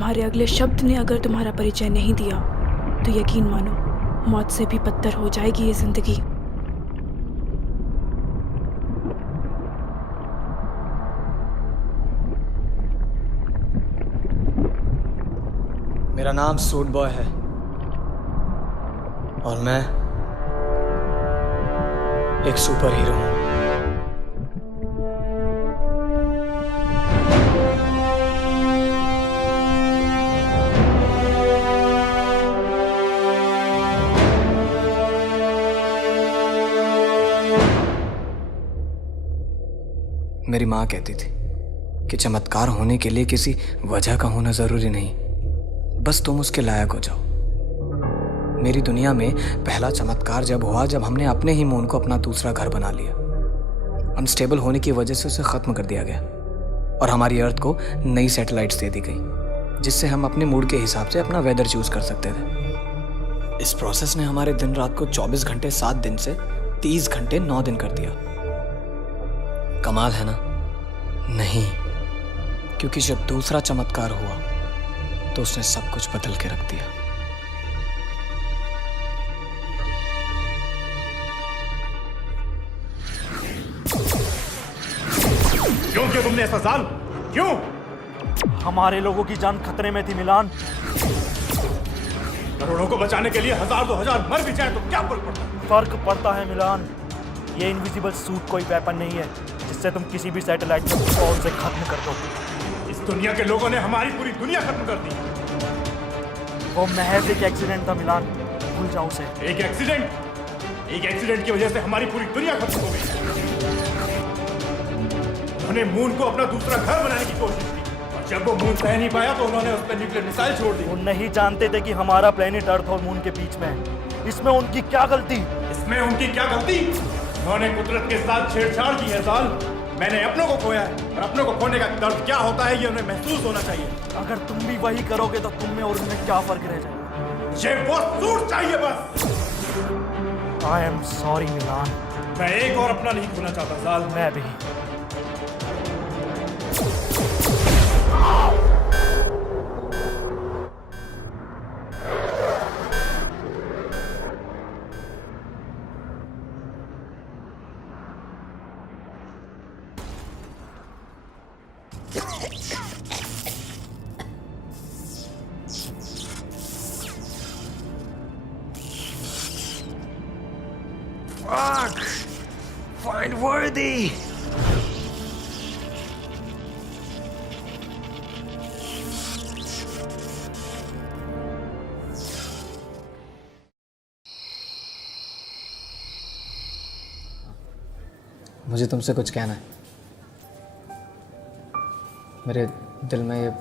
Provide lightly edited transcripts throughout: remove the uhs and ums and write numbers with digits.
तुम्हारे अगले शब्द ने अगर तुम्हारा परिचय नहीं दिया तो यकीन मानो मौत से भी बदतर हो जाएगी ये जिंदगी। मेरा नाम सूट बॉय है और मैं एक सुपर हीरो हूं। मेरी माँ कहती थी कि चमत्कार होने के लिए किसी वजह का होना जरूरी नहीं, बस तुम उसके लायक हो जाओ। मेरी दुनिया में पहला चमत्कार जब हुआ जब हमने अपने ही मून को अपना दूसरा घर बना लिया। अनस्टेबल होने की वजह से उसे खत्म कर दिया गया और हमारी अर्थ को नई सैटेलाइट्स दे दी गई जिससे हम अपने मूड के हिसाब से अपना वेदर चूज कर सकते थे। इस प्रोसेस ने हमारे दिन रात को 24 घंटे 7 दिन से 30 घंटे 9 दिन कर दिया। कमाल है ना? नहीं, क्योंकि जब दूसरा चमत्कार हुआ तो उसने सब कुछ बदल के रख दिया। क्यों किया तुमने ऐसा जाल? क्यों? हमारे लोगों की जान खतरे में थी मिलान। करोड़ों को बचाने के लिए 1000 2000 मर भी जाए तो क्या फर्क पड़ता है? फर्क पड़ता है मिलान। ये इनविजिबल सूट कोई वेपन नहीं है जिससे तुम किसी भी सैटेलाइट को फौरन से खत्म कर दो। इस दुनिया के लोगों ने हमारी पूरी दुनिया खत्म कर दी। वो महज एक एक्सीडेंट था मिलान, भूल जाओ उसे। एक एक्सीडेंट की वजह से हमारी पूरी दुनिया खत्म हो गई। उन्होंने मून को अपना दूसरा घर बनाने की कोशिश की और जब वो मून सह नहीं पाया तो उन्होंने उस पर न्यूक्लियर मिसाइल छोड़ दी। वो नहीं जानते थे कि हमारा प्लेनेट अर्थ और मून के बीच में है। इसमें उनकी क्या गलती? उन्होंने कुदरत के साथ छेड़छाड़ की है साल। मैंने अपनों को खोया है और अपनों को खोने का दर्द क्या होता है ये उन्हें महसूस होना चाहिए। अगर तुम भी वही करोगे तो तुम में और उनमें क्या फर्क रह जाएगा? मुझे वो सूट चाहिए बस। आई एम सॉरी मिलान। मैं एक और अपना नहीं खोना चाहता साल। मैं भी। Fuck! Find worthy! मुझे तुमसे कुछ कहना है। मेरे दिल में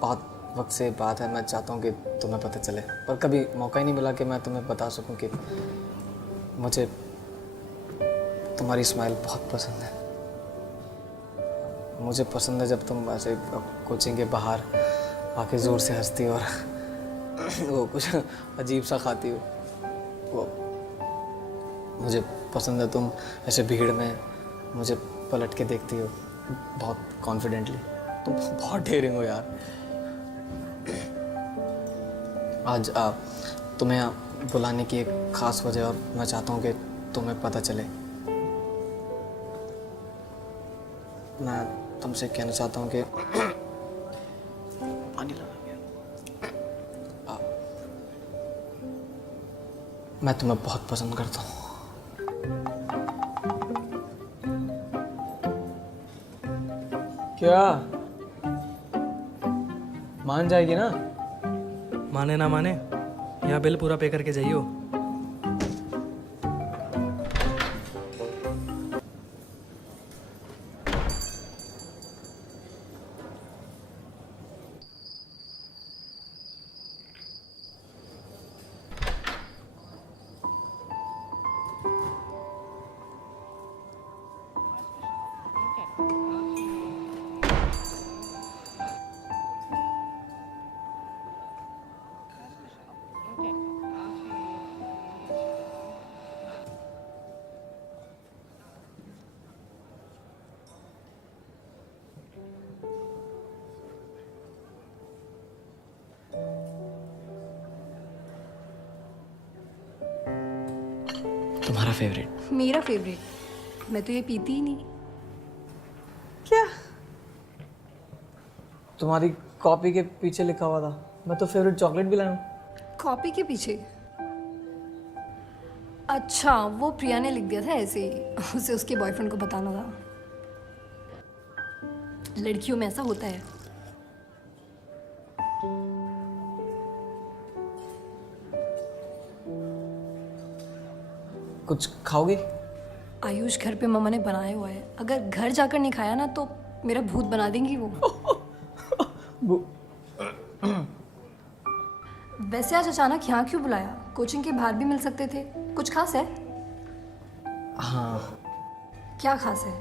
बहुत वक्त से बात है। मैं चाहता हूँ कि तुम्हें पता चले, पर कभी मौका ही नहीं मिला कि मैं तुम्हें बता सकूं कि मुझे तुम्हारी स्माइल बहुत पसंद है। मुझे पसंद है जब तुम ऐसे कोचिंग के बाहर आके ज़ोर से हंसती और वो कुछ अजीब सा खाती हो। वो मुझे पसंद है तुम ऐसे भीड़ में मुझे पलट के देखती हो बहुत कॉन्फिडेंटली। तुम बहुत डेयरिंग हो यार। आज तुम्हें बुलाने की एक ख़ास वजह और मैं चाहता हूँ कि तुम्हें पता चले। मैं तुमसे कहना चाहता हूँ कि पानी लगा गया। मैं तुम्हें बहुत पसंद करता हूँ। क्या मान जाएगी ना? माने ना माने, यहाँ बिल पूरा पे करके जाइयो। तुम्हारा फेवरेट। मेरा फेवरेट? मैं तो ये पीती ही नहीं। क्या? तुम्हारी कॉपी के पीछे लिखा हुआ था, मैं तो फेवरेट चॉकलेट भी लाया हूँ। कॉपी के पीछे? अच्छा, वो प्रिया ने लिख दिया था ऐसे ही, उसे उसके बॉयफ्रेंड को बताना था। लड़कियों में ऐसा होता है। कुछ खाओगी? आयुष, घर पे मम्मा ने बनाया हुआ है, अगर घर जाकर नहीं खाया ना तो मेरा भूत बना देंगी वो। वैसे आज अचानक यहाँ क्यों बुलाया? कोचिंग के बाहर भी मिल सकते थे। कुछ खास है? हाँ। क्या खास है?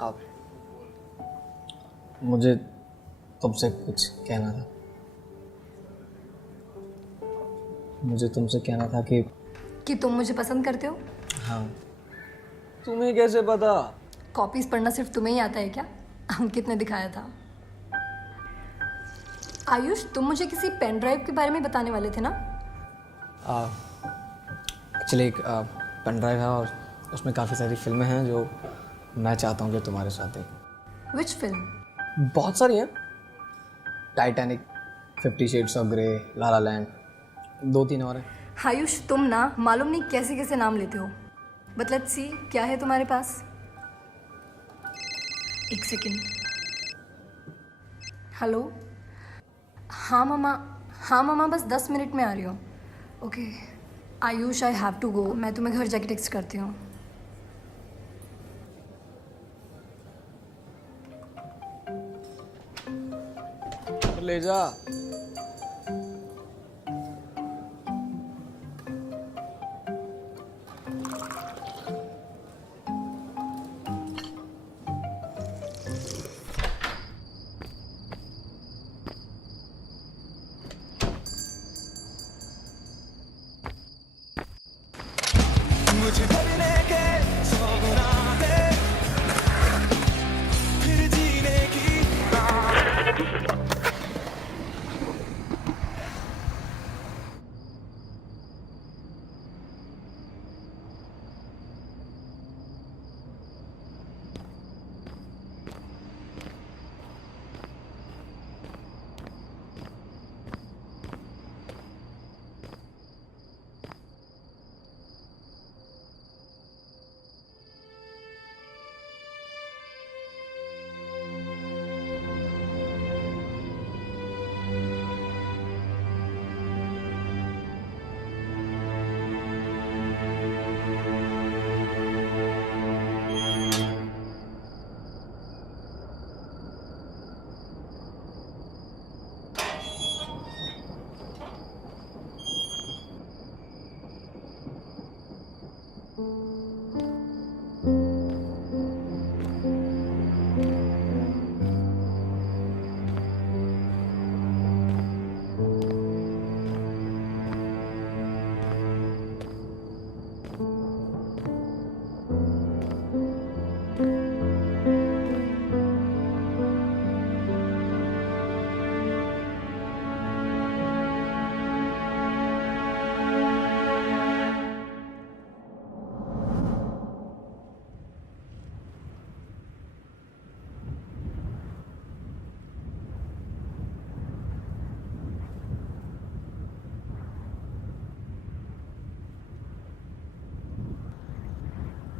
आप, मुझे तुमसे कुछ कहना था। मुझे तुमसे कहना था कि तुम मुझे पसंद करते हो? हाँ। तुम्हें कैसे पता? कॉपीज पढ़ना सिर्फ तुम्हें ही आता है क्या? अंकित ने दिखाया था। आयुष, तुम मुझे किसी पेन ड्राइव के बारे में बताने वाले थे ना? एक्चुअली एक पेन ड्राइव है और उसमें काफ़ी सारी फिल्में हैं जो मैं चाहता हूँ कि तुम्हारे साथ देखूं। Which film? बहुत सारी हैं। Titanic, 50 shades of grey, La La Land, 2-3 और हैं। आयुष, तुम ना मालूम नहीं कैसे कैसे नाम लेते हो। बट लेट्स सी, क्या है तुम्हारे पास? एक सेकेंड। हेलो। हाँ मामा, बस 10 मिनट में आ रही हूँ। Okay Ayush, I have to go. मैं तुम्हें घर जाके टेक्स्ट करती हूँ। ले जा। मुझे भरने के 100 गुना है, फिर जीने की।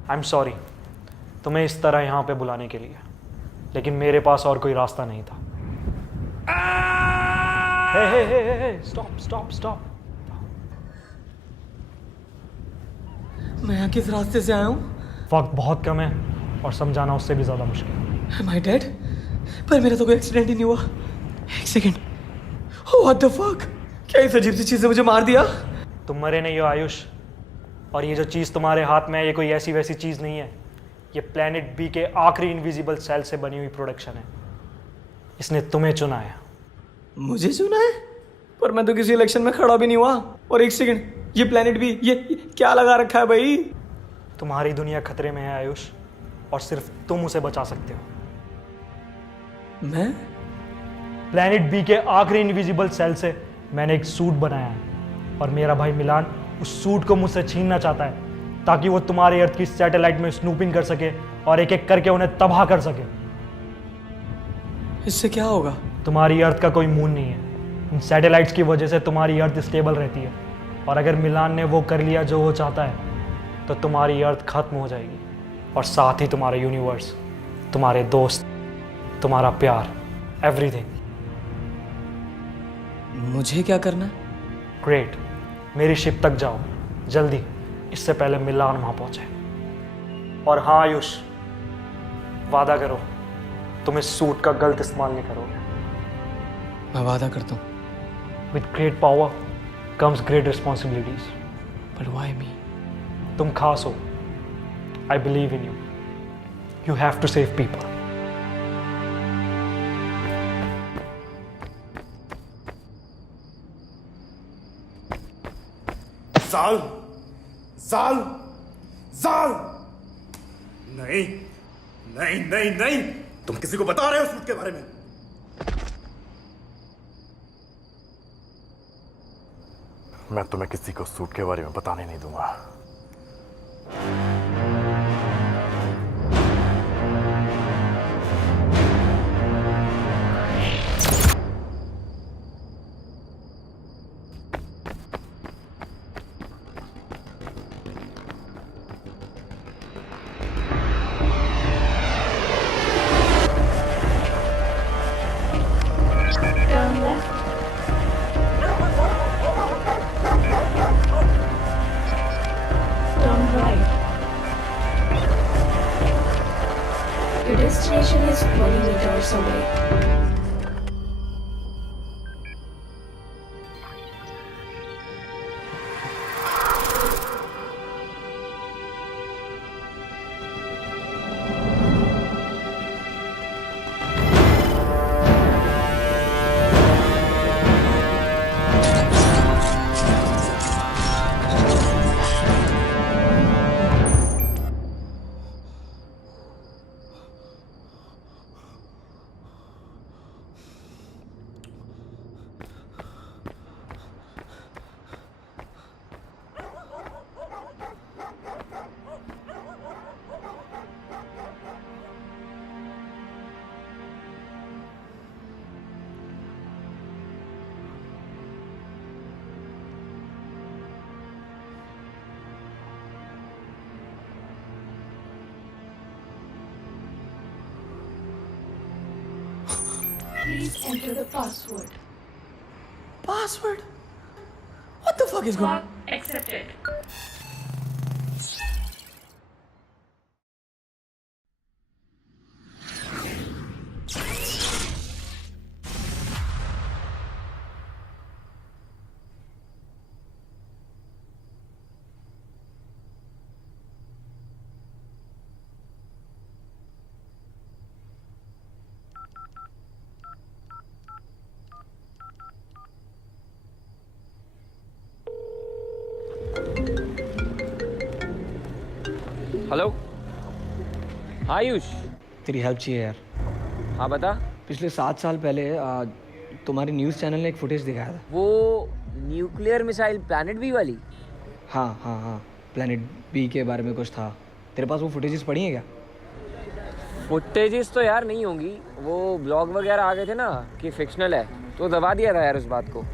आई एम सॉरी तुम्हें इस तरह यहाँ पे बुलाने के लिए, लेकिन मेरे पास और कोई रास्ता नहीं था। हे स्टॉप स्टॉप स्टॉप। मैं यहाँ किस रास्ते से आया हूँ? वक्त बहुत कम है और समझाना उससे भी ज़्यादा मुश्किल। Am I dead? पर मेरा तो कोई एक्सीडेंट ही नहीं हुआ। एक सेकेंड। What the fuck? क्या इस अजीब सी चीज़ ने मुझे मार दिया? तुम मरे नहीं हो आयुष, और ये जो चीज़ तुम्हारे हाथ में है ये कोई ऐसी वैसी चीज़ नहीं है। ये प्लेनेट बी के आखिरी इनविजिबल सेल से बनी हुई प्रोडक्शन है। इसने तुम्हें चुना है। मुझे चुना है? पर मैं तो किसी इलेक्शन में खड़ा भी नहीं हुआ। और एक सेकेंड, ये प्लेनेट बी, ये क्या लगा रखा है भाई? तुम्हारी दुनिया खतरे में है आयुष, और सिर्फ तुम उसे बचा सकते हो। मैं? प्लैनेट बी के आखिरी इनविजिबल सेल से मैंने एक सूट बनाया है और मेरा भाई मिलान उस सूट को मुझसे छीनना चाहता है ताकि वो तुम्हारे अर्थ की सैटेलाइट में स्नूपिंग कर सके और एक एक करके उन्हें तबाह कर सके। इससे क्या होगा? तुम्हारी अर्थ का कोई मून नहीं है। इन सैटेलाइट्स की वजह से तुम्हारी अर्थ स्टेबल रहती है और अगर मिलान ने वो कर लिया जो वो चाहता है तो तुम्हारी अर्थ खत्म हो जाएगी और साथ ही तुम्हारा यूनिवर्स, तुम्हारे दोस्त, तुम्हारा प्यार, एवरीथिंग। मुझे क्या करना है? ग्रेट, मेरी शिप तक जाओ जल्दी, इससे पहले मिलान वहां पहुंचे। और हाँ आयुष, वादा करो तुम इस सूट का गलत इस्तेमाल नहीं करोगे। मैं वादा करता हूँ। With great power comes great responsibilities. But why me? तुम खास हो। I believe in you. You have to save people. जाल, जाल, जाल। नहीं, नहीं, नहीं, नहीं, तुम किसी को बता रहे हो सूट के बारे में? मैं तुम्हें किसी को सूट के बारे में बताने नहीं दूंगा। Turn right. Your destination is 20 meters away. Please enter the password. Password? What the fuck is going on? Accepted. Hello Ayush. तेरी हेल्प चाहिए यार। हाँ बता। पिछले 7 साल पहले तुम्हारे न्यूज़ चैनल ने एक फुटेज दिखाया था। वो न्यूक्लियर मिसाइल प्लैनेट बी वाली? हाँ हाँ हाँ, प्लैनेट बी के बारे में कुछ था। तेरे पास वो फुटेजेस पड़ी हैं क्या? फुटेजेस तो यार नहीं होंगी, वो ब्लॉग वगैरह आ गए थे ना कि फिक्शनल है, तो दबा दिया था यार उस बात को।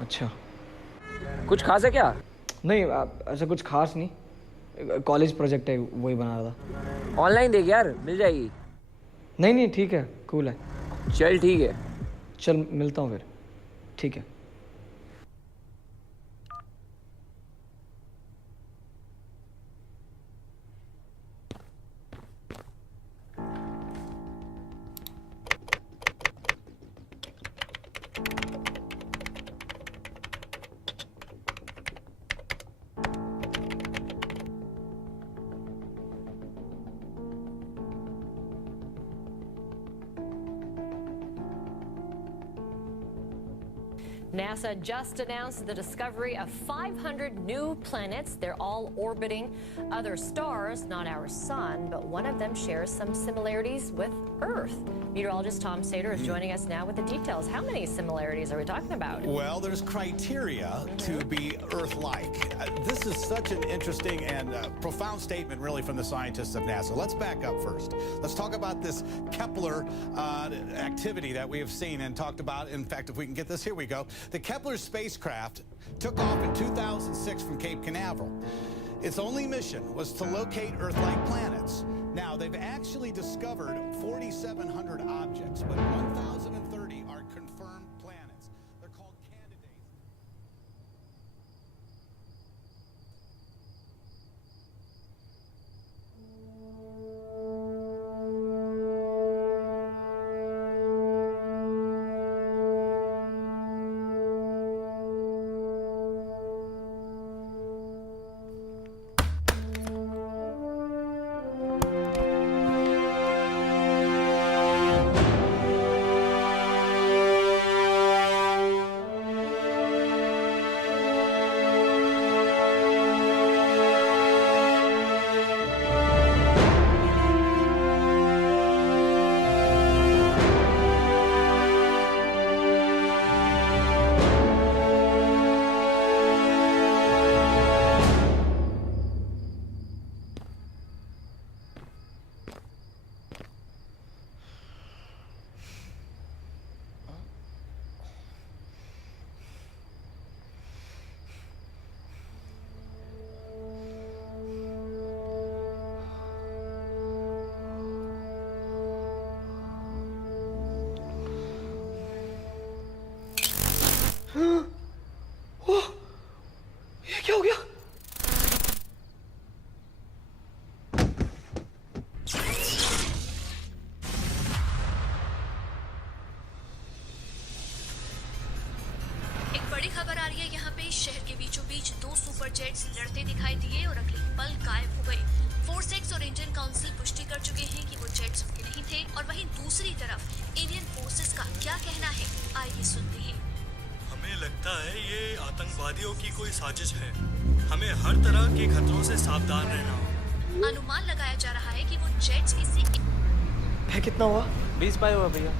अच्छा, कुछ खास है क्या? नहीं ऐसा कुछ खास नहीं, कॉलेज प्रोजेक्ट है वही बना रहा था। ऑनलाइन देख यार, मिल जाएगी। नहीं नहीं ठीक है, कूल है। चल ठीक है। चल मिलता हूँ फिर। ठीक है। NASA just announced the discovery of 500 new planets. They're all orbiting other stars, not our sun, but one of them shares some similarities with Earth. Meteorologist Tom Sater is joining us now with the details. How many similarities are we talking about? Well, there's criteria to be Earth-like. This is such an interesting and profound statement, really, from the scientists of NASA. Let's back up first. Let's talk about this Kepler activity that we have seen and talked about. In fact, if we can get this, here we go. The Kepler spacecraft took off in 2006 from Cape Canaveral. Its only mission was to locate Earth-like planets. Now, they've actually discovered 4,700 objects, but 1,030 are confirmed planets. They're called candidates. ये क्या हो गया? एक बड़ी खबर आ रही है यहाँ पे। शहर के बीचों बीच दो सुपर जेट्स लड़ते दिखाई दिए और अगले पल गायब हो गए। फोर्स और इंडियन काउंसिल पुष्टि कर चुके हैं कि वो जेट्स उनके नहीं थे। और वहीं दूसरी तरफ इंडियन फोर्सेस का क्या कहना है, आइए सुनते हैं। हमें लगता है ये आतंकवादियों की कोई साजिश है। हमें हर तरह के खतरों से सावधान रहना होगा। अनुमान लगाया जा रहा है कि वो जेट्स किसी है कितना हुआ? 20 पाए हुआ भैया।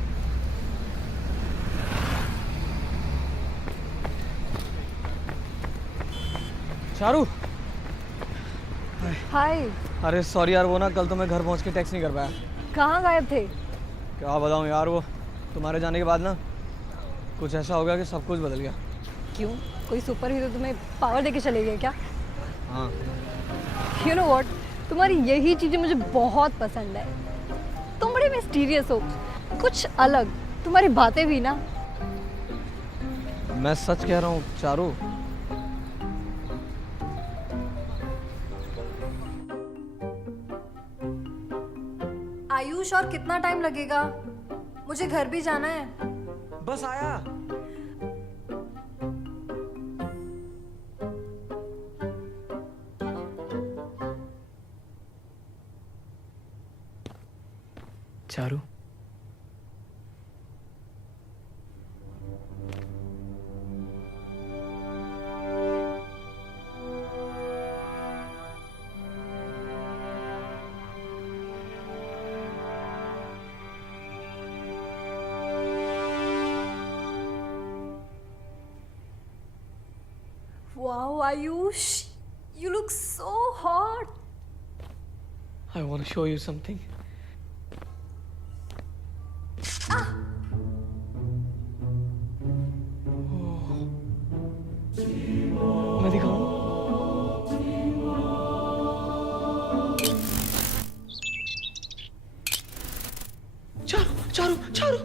चारू, हाय। अरे सॉरी यार, वो ना कल तो मैं घर पहुंच के टैक्स नहीं कर पाया। कहाँ गायब थे? क्या बताऊं यार, वो तुम्हारे जाने के बाद ना कुछ ऐसा हो गया कि सब कुछ बदल गया। क्यों? कोई सुपर हीरो तुम्हें पावर देके चले गए क्या? हाँ। यू नो व्हाट, तुम्हारी यही चीज़ें मुझे बहुत पसंद है। तुम बड़े मिस्टीरियस हो, कुछ अलग। तुम्हारी बातें भी ना। मैं सच कह रहा हूँ चारू। आयुष, और कितना टाइम लगेगा? मुझे घर भी जाना है। बस आया। Charu, Wow, Ayush, you look so hot. I want to show you something. मैं दिखाऊं? चारू, चारू, चारू,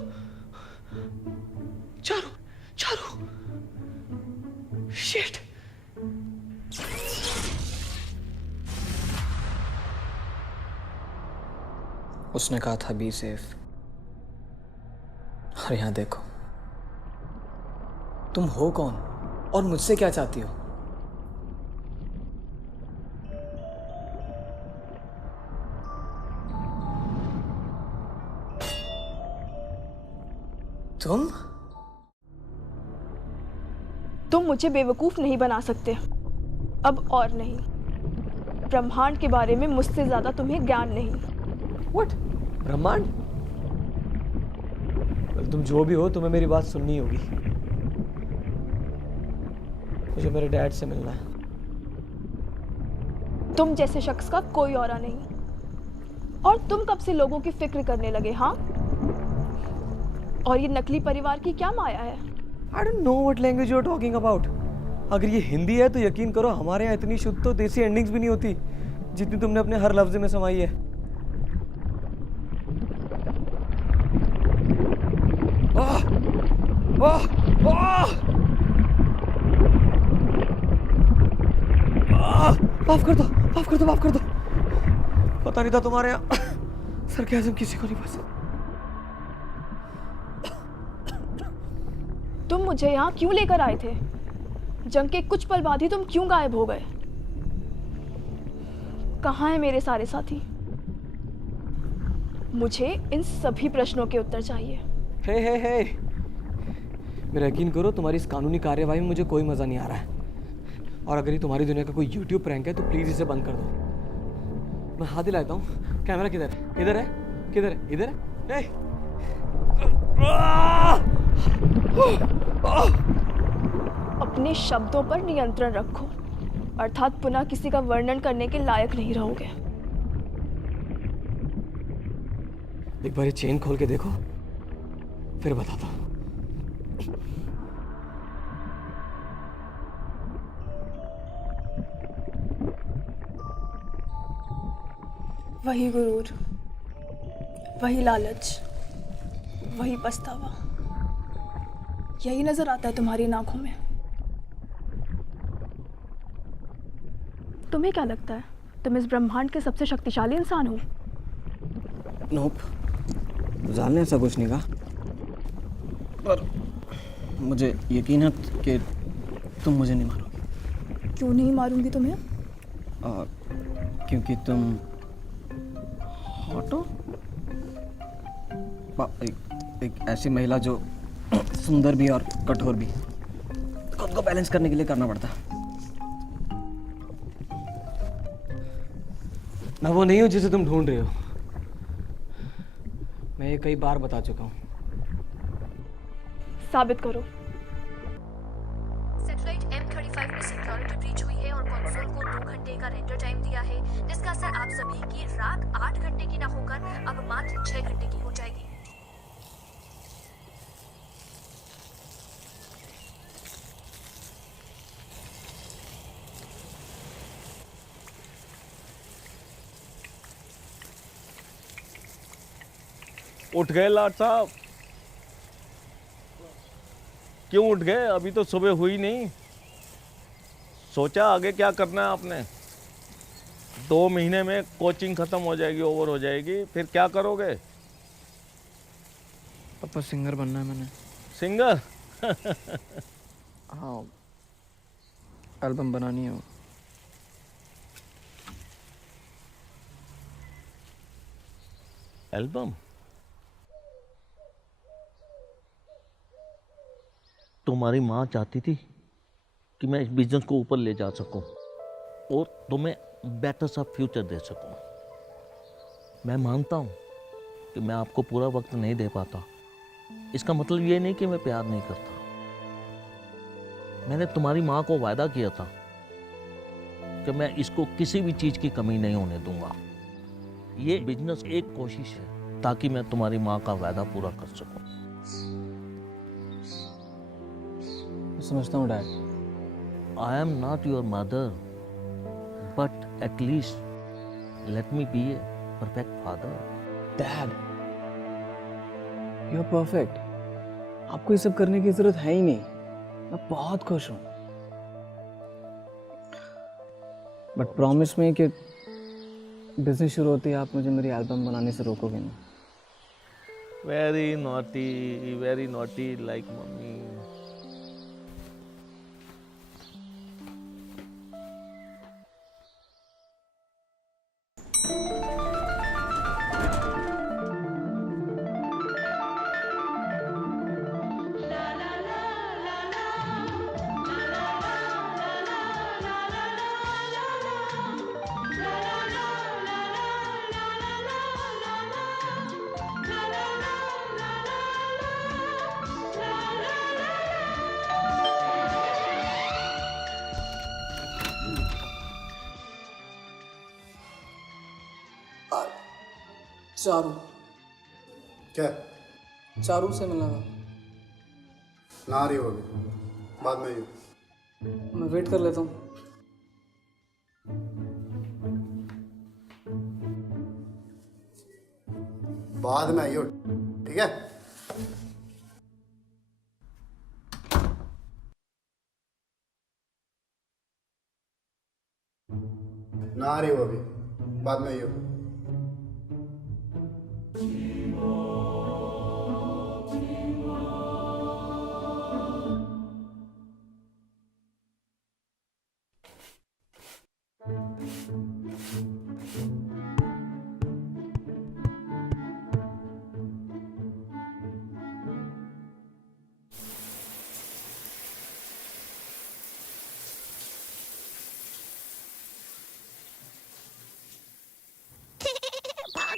चारू, चारू, शिट। उसने कहा था बी सेफ। और यहाँ देखो, तुम हो कौन और मुझसे क्या चाहती हो? तुम तुम मुझे बेवकूफ़ नहीं बना सकते, अब और नहीं। ब्रह्मांड के बारे में मुझसे ज़्यादा तुम्हें ज्ञान नहीं। व्हाट? ब्रह्मांड? तुम जो भी हो, तुम्हें मेरी बात सुननी होगी। मुझे मेरे डैड से मिलना है। तुम जैसे शख्स का कोई औरा नहीं। और तुम कब से लोगों की फिक्र करने लगे? हाँ, और ये नकली परिवार की क्या माया है? I don't know what language you are talking about. अगर ये हिंदी है तो यकीन करो हमारे यहाँ इतनी शुद्ध तो देसी एंडिंग्स भी नहीं होती जितनी तुमने अपने हर लफ्ज में समाई है। माफ कर दो, माफ कर दो, माफ कर दो। पता नहीं था तुम्हारे यहाँ सरकाज़म किसी को नहीं पसंद। तुम मुझे यहाँ क्यों लेकर आए थे? जंग के कुछ पल बाद ही तुम क्यों गायब हो गए? कहाँ हैं मेरे सारे साथी? मुझे इन सभी प्रश्नों के उत्तर चाहिए। हे मेरा यकीन करो तुम्हारी इस कानूनी कार्यवाही में मुझे कोई मज़ा नहीं आ रहा है। और अगर ये तुम्हारी दुनिया का कोई YouTube प्रैंक है तो प्लीज़ इसे बंद कर दो। मैं हाथ दिलाता हूँ। कैमरा किधर है? इधर है? किधर है? इधर है? अपने शब्दों पर नियंत्रण रखो, अर्थात पुनः किसी का वर्णन करने के लायक नहीं रहोगे। एक बार ये चेन खोल के देखो, फिर बताता हूँ। वही गुरूर, वही लालच, वही पछतावा, यही नजर आता है तुम्हारी आंखों में। तुम्हें क्या लगता है तुम इस ब्रह्मांड के सबसे शक्तिशाली इंसान हो? नोप, जाल ने ऐसा कुछ नहीं कहा, पर मुझे यकीन है कि तुम मुझे नहीं मारोगी। क्यों नहीं मारूंगी तुम्हें? क्योंकि तुम हॉट हो। एक ऐसी महिला जो सुंदर भी और कठोर भी, खुद को बैलेंस करने के लिए करना पड़ता है। मैं वो नहीं हूं जिसे तुम ढूंढ रहे हो। मैं ये कई बार बता चुका हूं। साबित करो। सैटेलाइट M35 में सिक्योरिटी ब्रीच हुई है और कंसोल को 2 घंटे का रेंडर टाइम दिया है, जिसका असर आप सभी की रात 8 घंटे की ना होकर अब मात्र 6 घंटे की हो जाएगी। उठ गए लाट साहब? क्यों उठ गए? अभी तो सुबह हुई नहीं। सोचा आगे क्या करना है आपने? 2 महीने में कोचिंग खत्म हो जाएगी, ओवर हो जाएगी, फिर क्या करोगे? पापा सिंगर बनना है मैंने। सिंगर? हाँ, एल्बम बनानी है। एल्बम? तुम्हारी माँ चाहती थी कि मैं इस बिजनेस को ऊपर ले जा सकूं और तुम्हें बेटर सा फ्यूचर दे सकूं। मैं मानता हूं कि मैं आपको पूरा वक्त नहीं दे पाता। इसका मतलब ये नहीं कि मैं प्यार नहीं करता। मैंने तुम्हारी माँ को वायदा किया था कि मैं इसको किसी भी चीज़ की कमी नहीं होने दूंगा। ये बिजनेस एक कोशिश है ताकि मैं तुम्हारी माँ का वायदा पूरा कर सकूं। समझता हूँ dad. I am not your mother, but at least let me be a perfect father. Dad, you are perfect. आपको ये सब करने की जरूरत है ही नहीं। मैं बहुत खुश हूँ। बट प्रॉमिस में कि बिजनेस शुरू होती है आप मुझे मेरी एल्बम बनाने से रोकोगे नहीं। Very naughty like mummy. Charu. क्या? चारू से मिलना था। ना रही हो अभी, बाद में आइयो। मैं वेट कर लेता हूँ। बाद में आइयो, ठीक है? ना रही हो अभी, बाद में आइयो।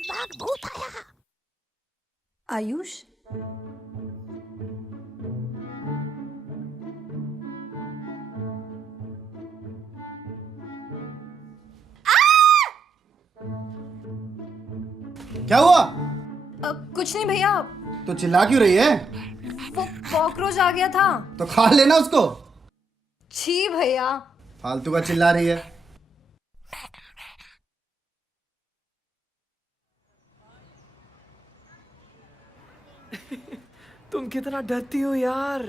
भाग भूत आया। आयुष, क्या हुआ? कुछ नहीं भैया, तो चिल्ला क्यों रही है? वो कॉकरोच आ गया था। तो खा लेना उसको। छी भैया। फालतू का चिल्ला रही है। तुम कितना डरती हो यार।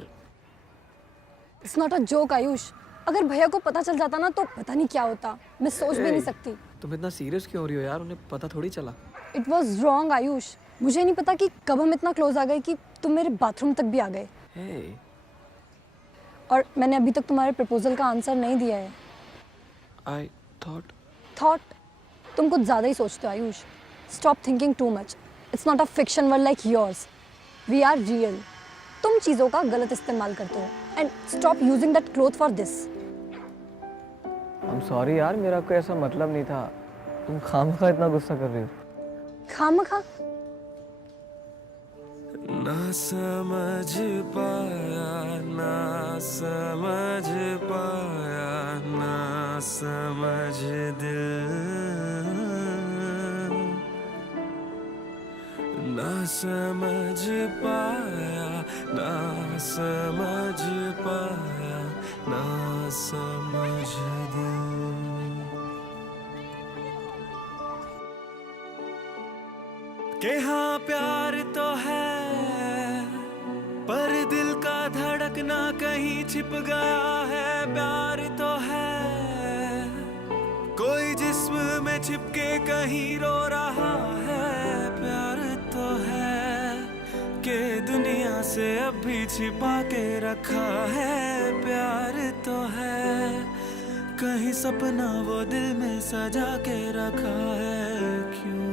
It's not a joke Ayush, अगर भैया को पता चल जाता ना तो पता नहीं क्या होता। मैं सोच भी नहीं सकती। तुम इतना सीरियस क्यों हो रही हो यार? उन्हें पता थोड़ी चला। It was wrong Ayush. मुझे नहीं पता कि कब हम इतना क्लोज आ गए कि तुम मेरे बाथरूम तक भी आ गए। hey. और मैंने अभी तक तुम्हारे प्रपोजल का आंसर नहीं दिया है। I thought तुम कुछ ज़्यादा ही सोचते हो Ayush. Stop thinking too much. It's not a fiction world like yours. We are real. तुम चीज़ों का गलत इस्तेमाल करते हो and stop using that cloth for this. I'm sorry यार, मेरा कोई ऐसा मतलब नहीं था। तुम खामखा इतना गुस्सा कर रही हो। खामखा? ना समझ पाया, ना समझ पाया, ना समझ दिल, ना समझ पाया, ना समझ पाया, ना समझ दिल। के हाँ प्यार तो है, पर दिल का धड़कना कहीं छिप गया है। प्यार तो है, कोई जिस्म में छिपके कहीं रो रहा है। प्यार तो है, के दुनिया से अब भी छिपा के रखा है। प्यार तो है, कहीं सपना वो दिल में सजा के रखा है। क्यों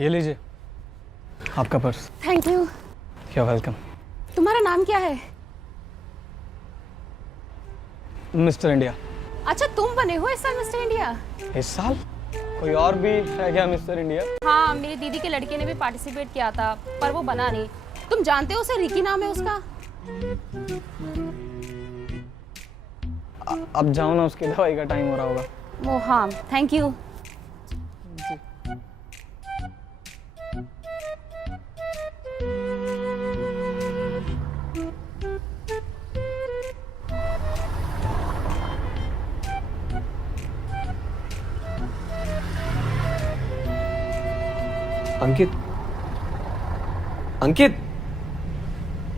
ये लीजिए आपका purse. Thank you. You are welcome. तुम्हारा नाम क्या है? Mister India. अच्छा, तुम बने हो इस साल मिस्टर इंडिया? इस साल? कोई और भी है क्या मिस्टर इंडिया? हाँ, मेरी दीदी के लड़के ने भी पार्टिसिपेट किया था पर वो बना नहीं। तुम जानते हो उसे? रिकी नाम है उसका। अब जाओ ना, उसकी दवाई का टाइम हो रहा होगा। वो हाँ, थैंक यू। अंकित, अंकित,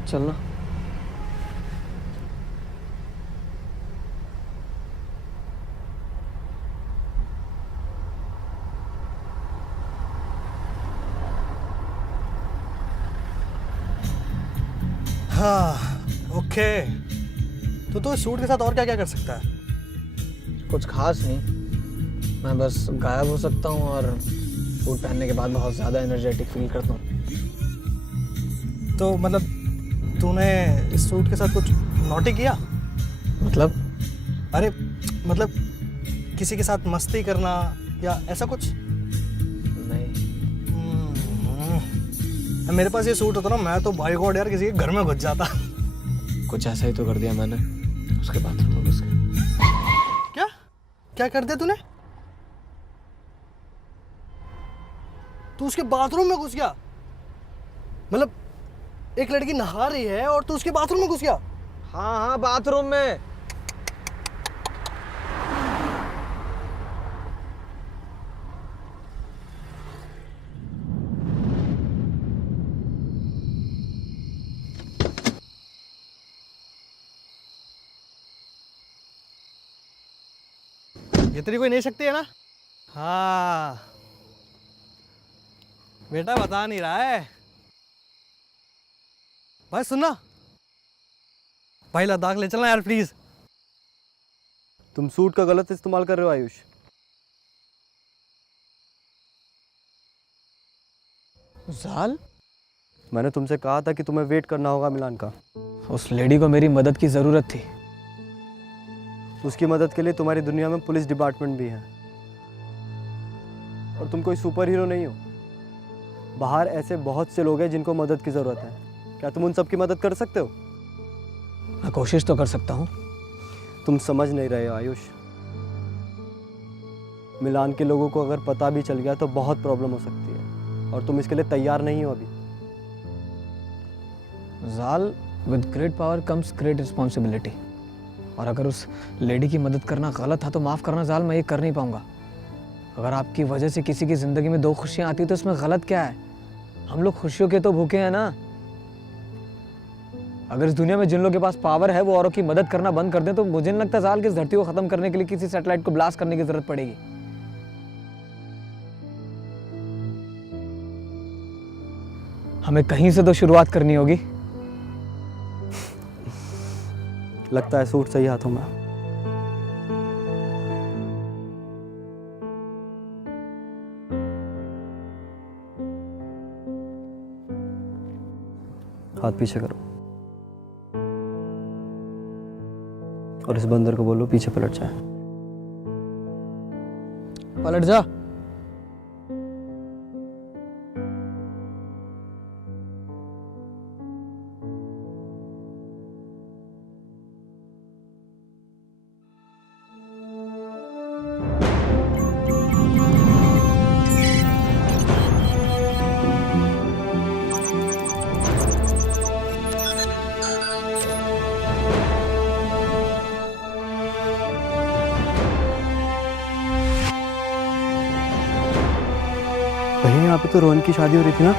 चलना। हाँ, ओके। तो सूट के साथ और क्या क्या कर सकता है? कुछ खास नहीं, मैं बस गायब हो सकता हूँ और सूट पहनने के बाद बहुत ज़्यादा एनर्जेटिक फील करता हूँ। तो मतलब तूने इस सूट के साथ कुछ नॉटी किया? मतलब? अरे मतलब किसी के साथ मस्ती करना या ऐसा कुछ? नहीं। मेरे पास ये सूट होता ना, मैं तो भाई गॉड यार किसी के घर में घुस जाता। कुछ ऐसा ही तो कर दिया मैंने, उसके बाथरूम में घुस के। क्या क्या कर दिया तूने? तू उसके बाथरूम में घुस गया? मतलब एक लड़की नहा रही है और तू उसके बाथरूम में घुस गया? हाँ हाँ, बाथरूम में। ये तेरी कोई नहीं सकती है ना? हाँ बेटा, बता नहीं रहा है भाई। सुनना भाई, लद्दाख ले चलना यार प्लीज। तुम सूट का गलत इस्तेमाल कर रहे हो आयुष। जाल, मैंने तुमसे कहा था कि तुम्हें वेट करना होगा मिलान का। उस लेडी को मेरी मदद की जरूरत थी। उसकी मदद के लिए तुम्हारी दुनिया में पुलिस डिपार्टमेंट भी है, और तुम कोई सुपर हीरो नहीं हो। बाहर ऐसे बहुत से लोग हैं जिनको मदद की ज़रूरत है। क्या तुम उन सब की मदद कर सकते हो? मैं कोशिश तो कर सकता हूँ। तुम समझ नहीं रहे हो आयुष। मिलान के लोगों को अगर पता भी चल गया तो बहुत प्रॉब्लम हो सकती है, और तुम इसके लिए तैयार नहीं हो अभी। जाल, with great power comes great responsibility. और अगर उस लेडी की मदद करना गलत था तो माफ़ करना जाल, मैं ये कर नहीं पाऊंगा। अगर आपकी वजह से किसी की ज़िंदगी में दो खुशियाँ आती तो इसमें गलत क्या है? हम लोग खुशियों के तो भूखे हैं ना। अगर इस दुनिया में जिन लोगों के पास पावर है वो औरों की मदद करना बंद कर दें तो मुझे नहीं लगता जाल कि इस धरती को ख़त्म करने के लिए किसी सैटेलाइट को ब्लास्ट करने की ज़रूरत पड़ेगी। हमें कहीं से तो शुरुआत करनी होगी। लगता है सूट सही हाथों में। हाथ पीछे करो और इस बंदर को बोलो पीछे पलट जाए। पलट जा। भैया यहाँ पे तो रोहन की शादी हो रही थी ना?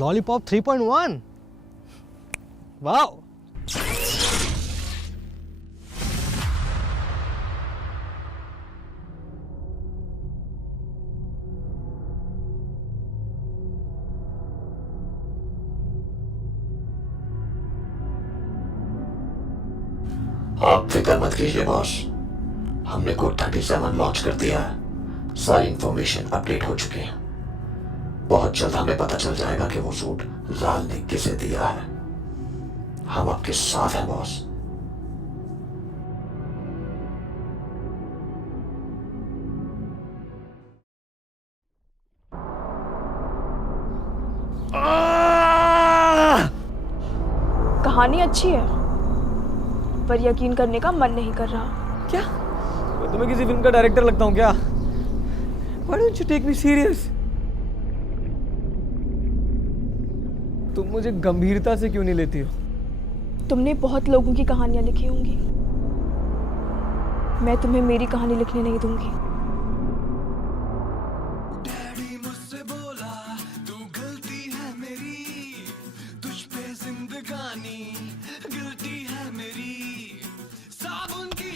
लॉलीपॉप 3.1। वाओ। आप फिक्र मत कीजिए बॉस, हमने कोड 37 लॉन्च कर दिया है। सारी इंफॉर्मेशन अपडेट हो चुकी है। बहुत जल्द हमें पता चल जाएगा कि वो सूट जाल ने किसे दिया है। हम आपके साथ हैं बॉस। कहानी अच्छी है पर यकीन करने का मन नहीं कर रहा। क्या मैं तुम्हें किसी फिल्म का डायरेक्टर लगता हूँ क्या? Why don't you take me serious? तुम मुझे गंभीरता से क्यों नहीं लेती हो? तुमने बहुत लोगों की कहानियां लिखी होंगी, मैं तुम्हें मेरी कहानी लिखने नहीं दूंगी।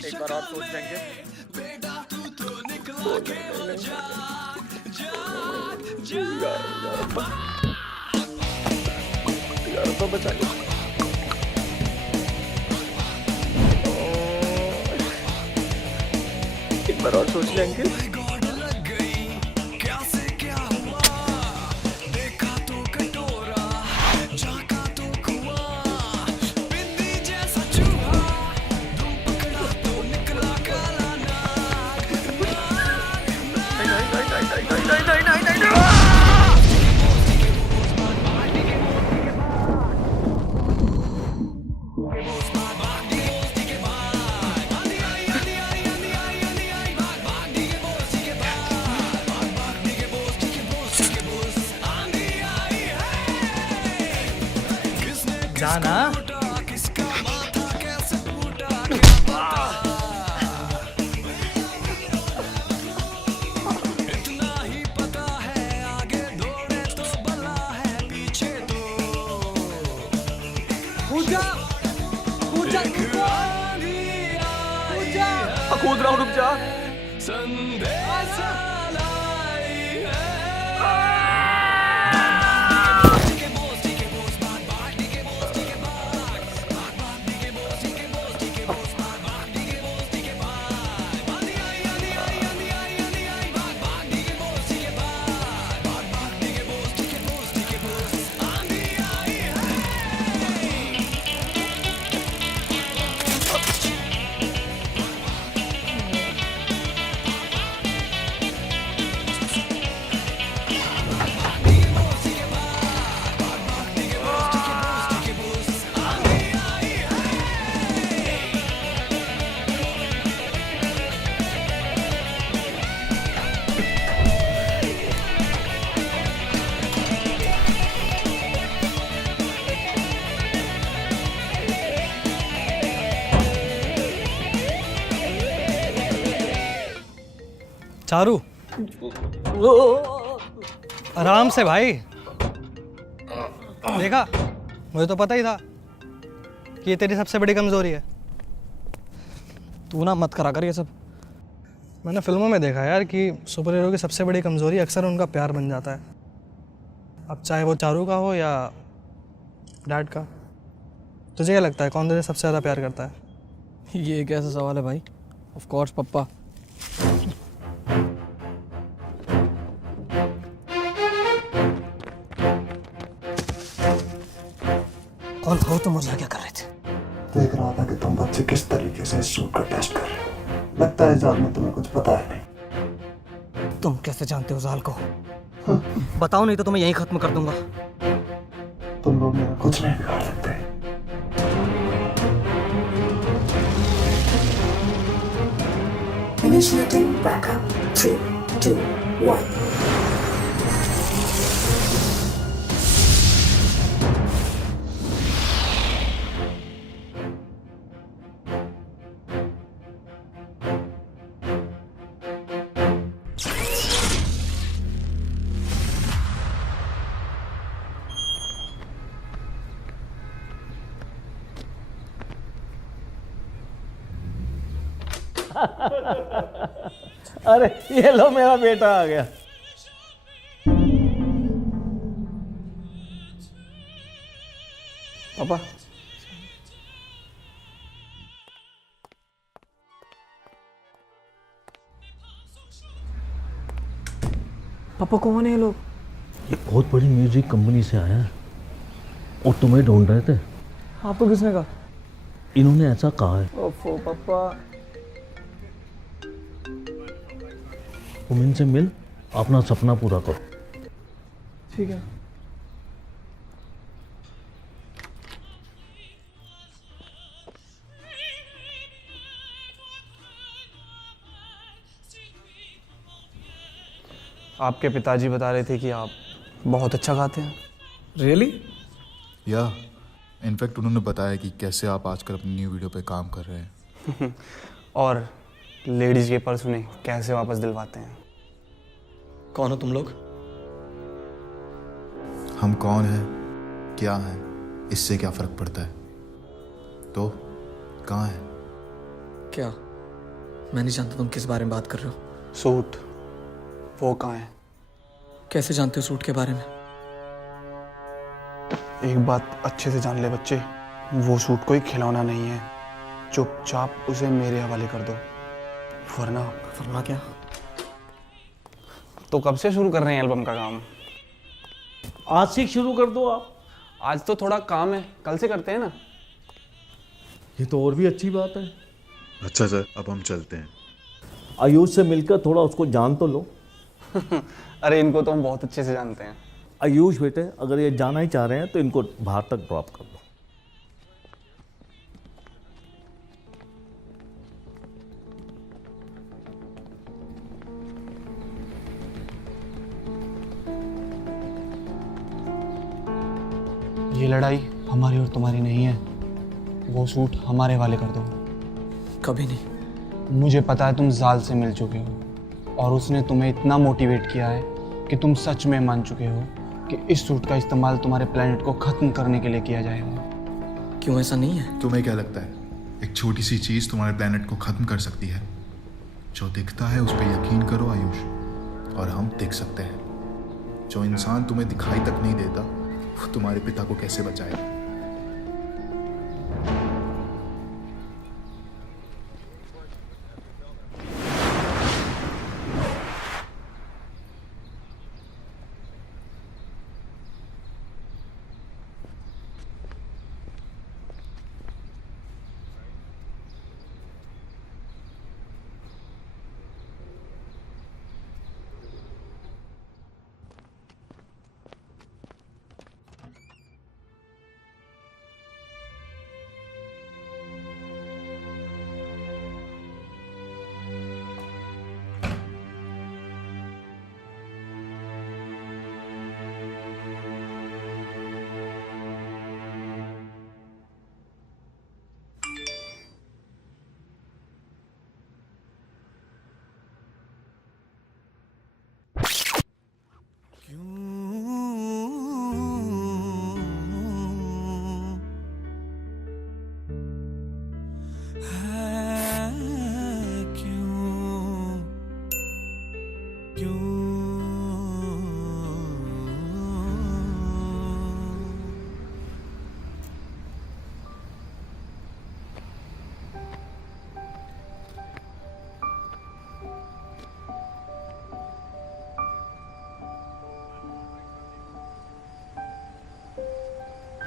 एक बार आप सोच लेंगे। यार तो बचा लो। एक बार और सोच लेंगे। जाना। किसका माथा कैसे फूटा इतना ही पता है, आगे दौड़े तो बला है, पीछे तो पूजा पूजा कूद रहा हूँ, रुक जा। संदेश लाई चारू, आराम से भाई। देखा, मुझे तो पता ही था कि ये तेरी सबसे बड़ी कमजोरी है। तू ना मत करा कर ये सब। मैंने फिल्मों में देखा यार कि सुपर हीरो की सबसे बड़ी कमजोरी अक्सर उनका प्यार बन जाता है। अब चाहे वो चारू का हो या डैड का। तुझे क्या लगता है कौन तुझे सबसे ज़्यादा प्यार करता है? ये कैसा सवाल है भाई? ऑफ कोर्स पप्पा। कौन था तुम और क्या कर रहे थे? देख रहा था कि तुम बच्चे किस तरीके से इस सूट का टेस्ट कर रहे हो। लगता है जाल में तुम्हें कुछ पता है नहीं। तुम कैसे जानते हो जाल को? बताओ नहीं तो तुम्हें यहीं खत्म कर दूंगा। तुम लोग मेरा कुछ नहीं बिगाड़ सकते। Initiating backup. 3, 2, 1. अरे ये लो, मेरा बेटा आ गया। पापा, पापा कौन है ये लोग? ये बहुत बड़ी म्यूजिक कंपनी से आया है और तुम्हें ढूंढ रहे थे। आपको किसने कहा? इन्होंने ऐसा कहा है। ओफो पापा। तुम इनसे मिल, अपना सपना पूरा करो। ठीक है। आपके पिताजी बता रहे थे कि आप बहुत अच्छा गाते हैं। रियली? या इनफैक्ट उन्होंने बताया कि कैसे आप आजकल अपनी न्यू वीडियो पे काम कर रहे हैं। और लेडीज के पर्स उन्हें कैसे वापस दिलवाते हैं। कौन हो तुम लोग? हम कौन हैं, क्या हैं, इससे क्या फर्क पड़ता है? तो कहाँ है? क्या? मैं नहीं जानता तुम किस बारे में बात कर रहे हो। सूट, वो कहाँ है? कैसे जानते हो सूट के बारे में? एक बात अच्छे से जान ले बच्चे, वो सूट कोई खिलौना नहीं है। चुपचाप उसे मेरे हवाले कर दो, वरना क्या? तो कब से शुरू कर रहे हैं एल्बम का काम? आज से शुरू कर दो आप। आज तो थोड़ा काम है, कल से करते हैं ना। ये तो और भी अच्छी बात है। अच्छा सर, अब हम चलते हैं। आयुष से मिलकर थोड़ा उसको जान तो लो। अरे इनको तो हम बहुत अच्छे से जानते हैं। आयुष बेटे, अगर ये जाना ही चाह रहे हैं तो इनको बाहर तक ड्रॉप कर दो। ये लड़ाई हमारी और तुम्हारी नहीं है। वो सूट हमारे वाले कर दो। कभी नहीं। मुझे पता है तुम जाल से मिल चुके हो और उसने तुम्हें इतना मोटिवेट किया है कि तुम सच में मान चुके हो कि इस सूट का इस्तेमाल तुम्हारे प्लेनेट को ख़त्म करने के लिए किया जाएगा। क्यों, ऐसा नहीं है? तुम्हें क्या लगता है एक छोटी सी चीज़ तुम्हारे प्लेनेट को ख़त्म कर सकती है? जो दिखता है उस पर यकीन करो आयुष, और हम देख सकते हैं। जो इंसान तुम्हें दिखाई तक नहीं देता वो तुम्हारे पिता को कैसे बचाएगा?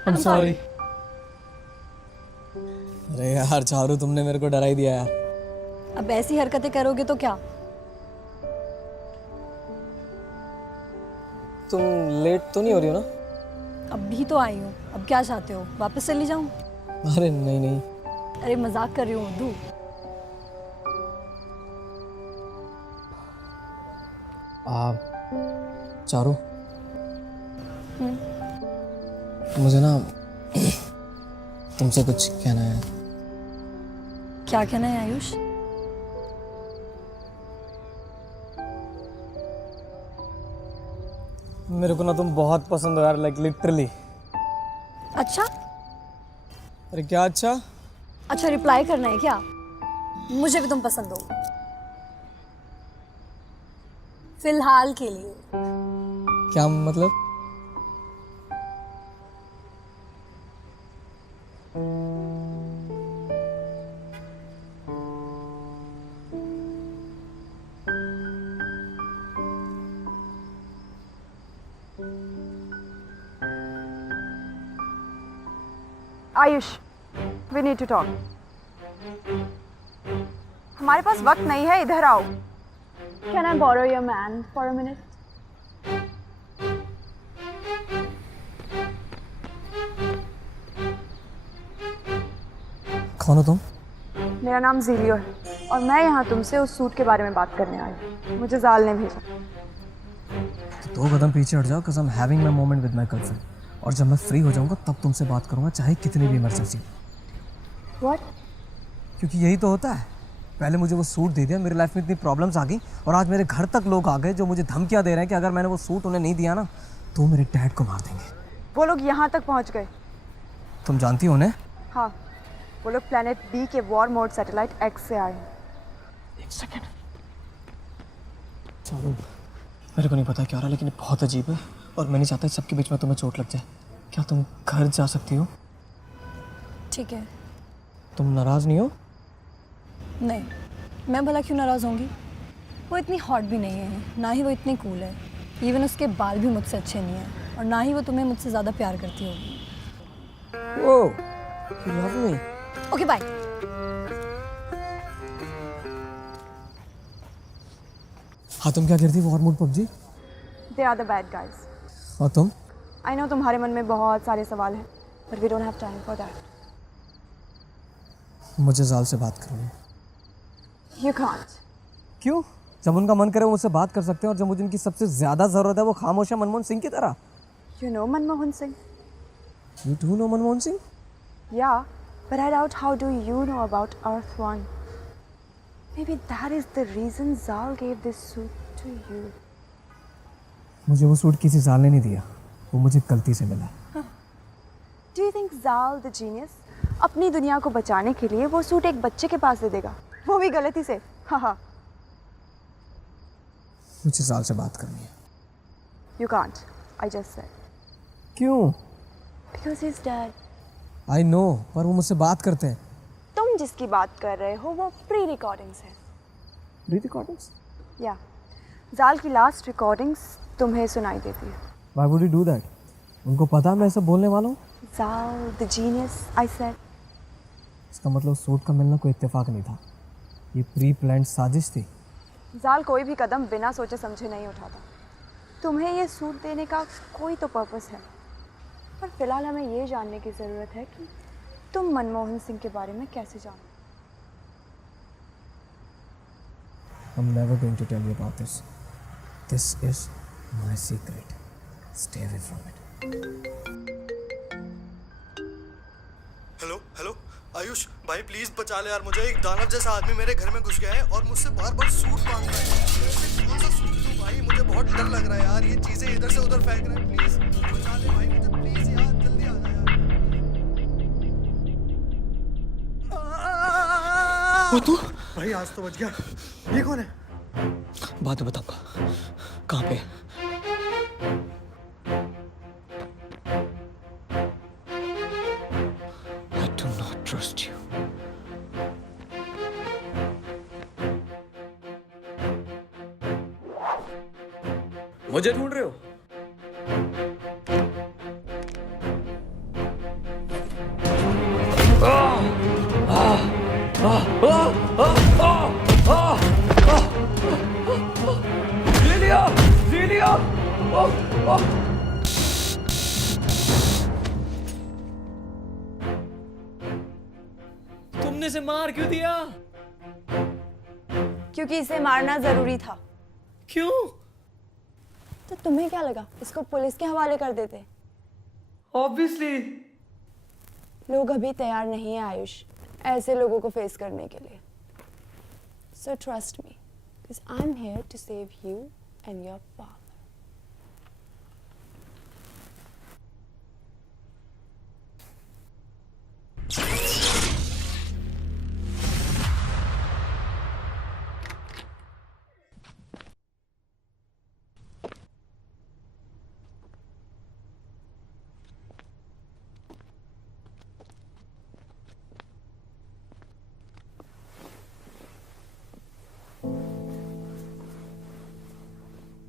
I'm sorry. अरे यार चारू, तुमने मेरे को डरा ही दिया यार। अब ऐसी हरकतें करोगे तो क्या? तुम लेट तो नहीं हो रही हो ना? अभी तो आई हूँ, अब क्या चाहते हो, वापस चली जाऊँ? अरे नहीं नहीं। अरे मजाक कर रही हूँ उर्दू। चारू, मुझे ना तुमसे कुछ कहना है। क्या कहना है आयुष? मेरे को ना तुम बहुत पसंद हो यार, लाइक लिटरली। अच्छा? अरे क्या अच्छा? अच्छा रिप्लाई करना है क्या? मुझे भी तुम पसंद हो, फिलहाल के लिए। क्या मतलब? Ayush, we need to talk. हमारे पास वक्त नहीं है, इधर आओ। Can I borrow your man for a minute? कौन हो तुम? मेरा नाम जीलियो है और मैं यहाँ तुमसे उस सूट के बारे में बात करने आई हूँ। मुझे जाल ने भेजा। तो 2 कदम पीछे हट जाओ, cause I'm having my moment with my girlfriend. और जब मैं फ्री हो जाऊंगा तब तुमसे बात करूंगा, चाहे कितनी भी इमरजेंसी। What? क्योंकि यही तो होता है। पहले मुझे वो सूट दे दिया, मेरी लाइफ में इतनी प्रॉब्लम्स आ गई, और आज मेरे घर तक लोग आ गए जो मुझे धमकियां दे रहे हैं कि अगर मैंने वो सूट उन्हें नहीं दिया ना तो मेरे डैड को मार देंगे। वो लोग यहाँ तक पहुँच गए। तुम जानती हो उन्हें? हाँ, वो लोग प्लेनेट बी के वॉर मोड सैटेलाइट एक्स से आए हैं। 1 सेकंड। चलो, मेरे को नहीं पता क्या हो रहा, लेकिन बहुत अजीब है और मैं नहीं चाहता सबके बीच में तुम्हें चोट लग जाए। क्या तुम घर जा सकती हो? ठीक है। तुम नाराज नहीं हो? नहीं, मैं भला क्यों नाराज़ होंगी? वो इतनी हॉट भी नहीं है, ना ही वो इतनी कूल है। इवन उसके बाल भी मुझसे अच्छे नहीं हैं, और ना ही वो तुम्हें मुझसे ज़्यादा प्यार करती होगी। Oh, you love me. Okay bye. हाँ, तुम क्या करती war mode PUBG? They are the bad guys. और तुम? I know तुम्हारे मन में बहुत सारे सवाल हैं, but we don't have time for that. मुझे जाल से बात करनी है। You can't. क्यों? जब उनका मन करे वो मुझसे बात कर सकते हैं, और जब मुझे उनकी सबसे ज़्यादा ज़रूरत है वो खामोश है, मनमोहन सिंह की तरह। You know Manmohan Singh? You do know Manmohan Singh? Yeah, but I doubt how do you know about Earth One. Maybe that is the reason Zal gave this suit to you. मुझे वो सूट किसी साल ने नहीं दिया, वो मुझे गलती से मिला। Do you think Zal the genius अपनी दुनिया को बचाने के लिए वो सूट एक बच्चे के पास दे देगा, वो भी गलती से? हाँ। मुझे साल से बात करनी है। You can't. I just said. क्यों? Because he's dead. I know, पर वो मुझसे बात करते हैं। तुम जिसकी बात कर रहे हो वो प्री रिकॉर्डिंग्स है। Pre recordings? या जाल की लास्ट रिकॉर्डिंग्स तुम्हें सुनाई देती है। Why would you do that? उनको पता है मैं ऐसा बोलने वाला हूँ? जाल the genius, I said. इसका मतलब सूट का मिलना कोई इत्तेफाक नहीं था, ये प्री प्लान्ड साजिश थी। जाल कोई भी कदम बिना सोचे समझे नहीं उठाता। तुम्हें ये सूट देने का कोई तो पर्पस है, पर फिलहाल हमें ये जानने की ज़रूरत है कि तुम मनमोहन सिंह के बारे में कैसे जानो। I'm never going to tell you about this. This is my secret. Stay away from it. Hello hello Ayush भाई प्लीज बचा ले यार मुझे। एक दानव जैसा आदमी मेरे घर में घुस गया है और मुझसे बार बार सूट मांग रहा है। कौन सा सूट दूं भाई, मुझे बहुत डर लग रहा है यार। ये चीजें इधर से उधर फेंक रहा है। प्लीज बचा ले भाई मुझे, प्लीज यार जल्दी आ जा यार। वो तू? भाई आज तो बच गया। ये कौन है? बाद में बताऊंगा। कहाँ पे? I do not trust you. मुझे ढूंढ रहे हो? तुमने इसे मार क्यों दिया? क्योंकि इसे मारना जरूरी था। क्यों? तो तुम्हें क्या लगा इसको पुलिस के हवाले कर देते? Obviously. लोग अभी तैयार नहीं है आयुष ऐसे लोगों को फेस करने के लिए। So trust me, because I'm here to save you and your father.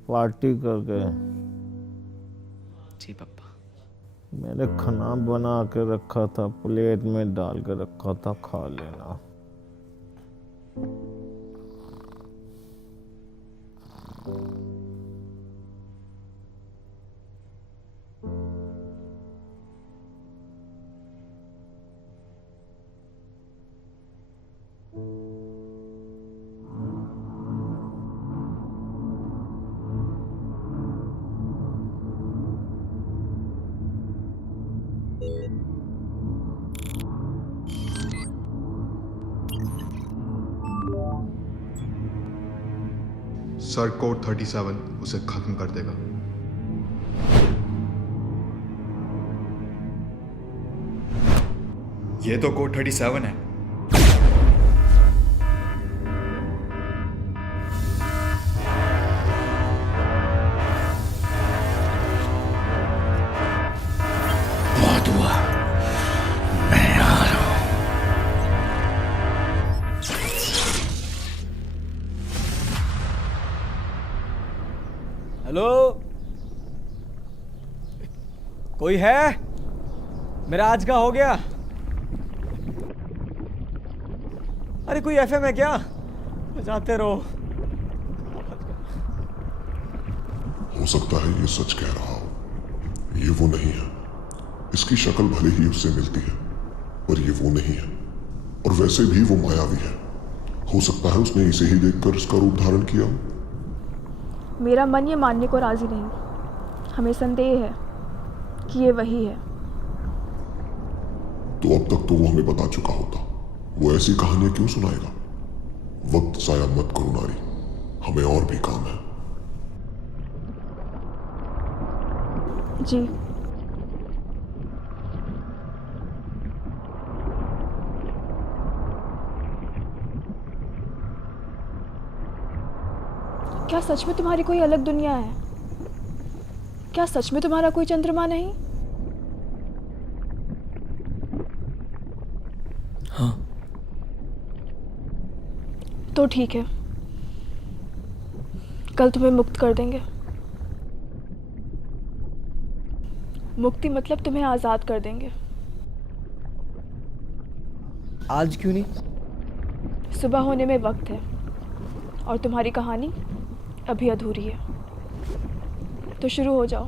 Party कर गए। जी पापा। मैंने खाना बना के रखा था, प्लेट में डाल के रखा था, खा लेना। सर कोड 37 उसे खत्म कर देगा। ये तो कोड 37 है। बहुत हुआ, मैं आ रहा हूं। हेलो, कोई है? मेरा आज का हो गया। अरे कोई एफएम है क्या? बजाते रहो। हो सकता है ये सच कह रहा हो, ये वो नहीं है। इसकी शक्ल भले ही उससे मिलती है, पर ये वो नहीं है। और वैसे भी वो मायावी है। हो सकता है उसने इसे ही देखकर इसका रूप धारण किया हो। मेरा मन ये मानने को राजी नहीं। हमें संदेह है कि ये वही है। तो अब तक तो वो हमें बता चुका होता। वो ऐसी कहानियां क्यों सुनाएगा? वक्त जाया मत करो नारी, हमें और भी काम है। जी क्या सच में तुम्हारी कोई अलग दुनिया है? क्या सच में तुम्हारा कोई चंद्रमा नहीं? हाँ। तो ठीक है, कल तुम्हें मुक्त कर देंगे। मुक्ति मतलब तुम्हें आज़ाद कर देंगे। आज क्यों नहीं? सुबह होने में वक्त है और तुम्हारी कहानी अभी अधूरी है, तो शुरू हो जाओ।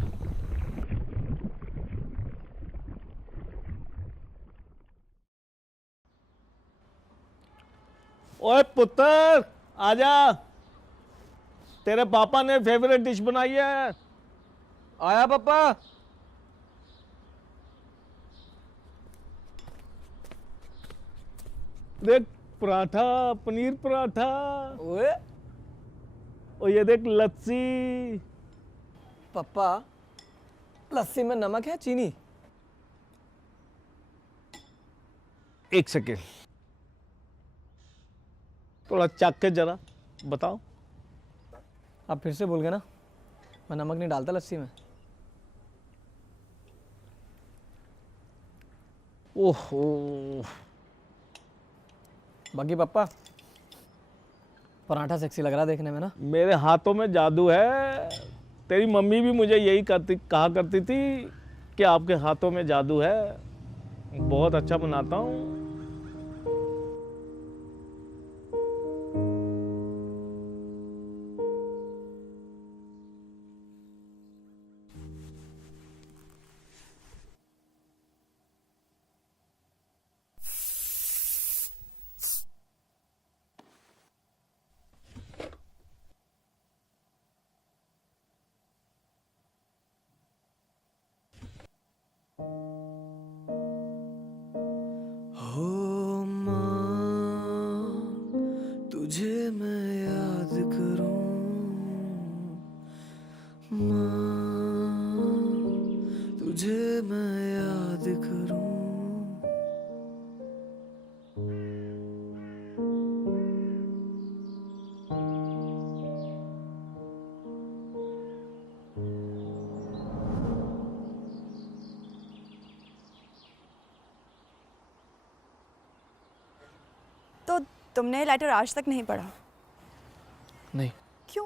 ओए पुत्र, आजा, तेरे पापा ने फेवरेट डिश बनाई है। आया पापा। देख पराठा, पनीर पराठा। ओए, और ये देख लस्सी। पापा, लस्सी में नमक है चीनी? एक सेकेंड, थोड़ा चख के जरा बताओ। आप फिर से बोल गए ना, मैं नमक नहीं डालता लस्सी में। ओहो, बाकी पापा, पराठा सेक्सी लग रहा है देखने में ना। मेरे हाथों में जादू है। तेरी मम्मी भी मुझे यही कहा करती थी कि आपके हाथों में जादू है। बहुत अच्छा बनाता हूँ। हो माँ, तुझे मैं याद करूं माँ, तुझे मैं याद करूं। तो तुमने लेटर आज तक नहीं पढ़ा? नहीं। क्यों?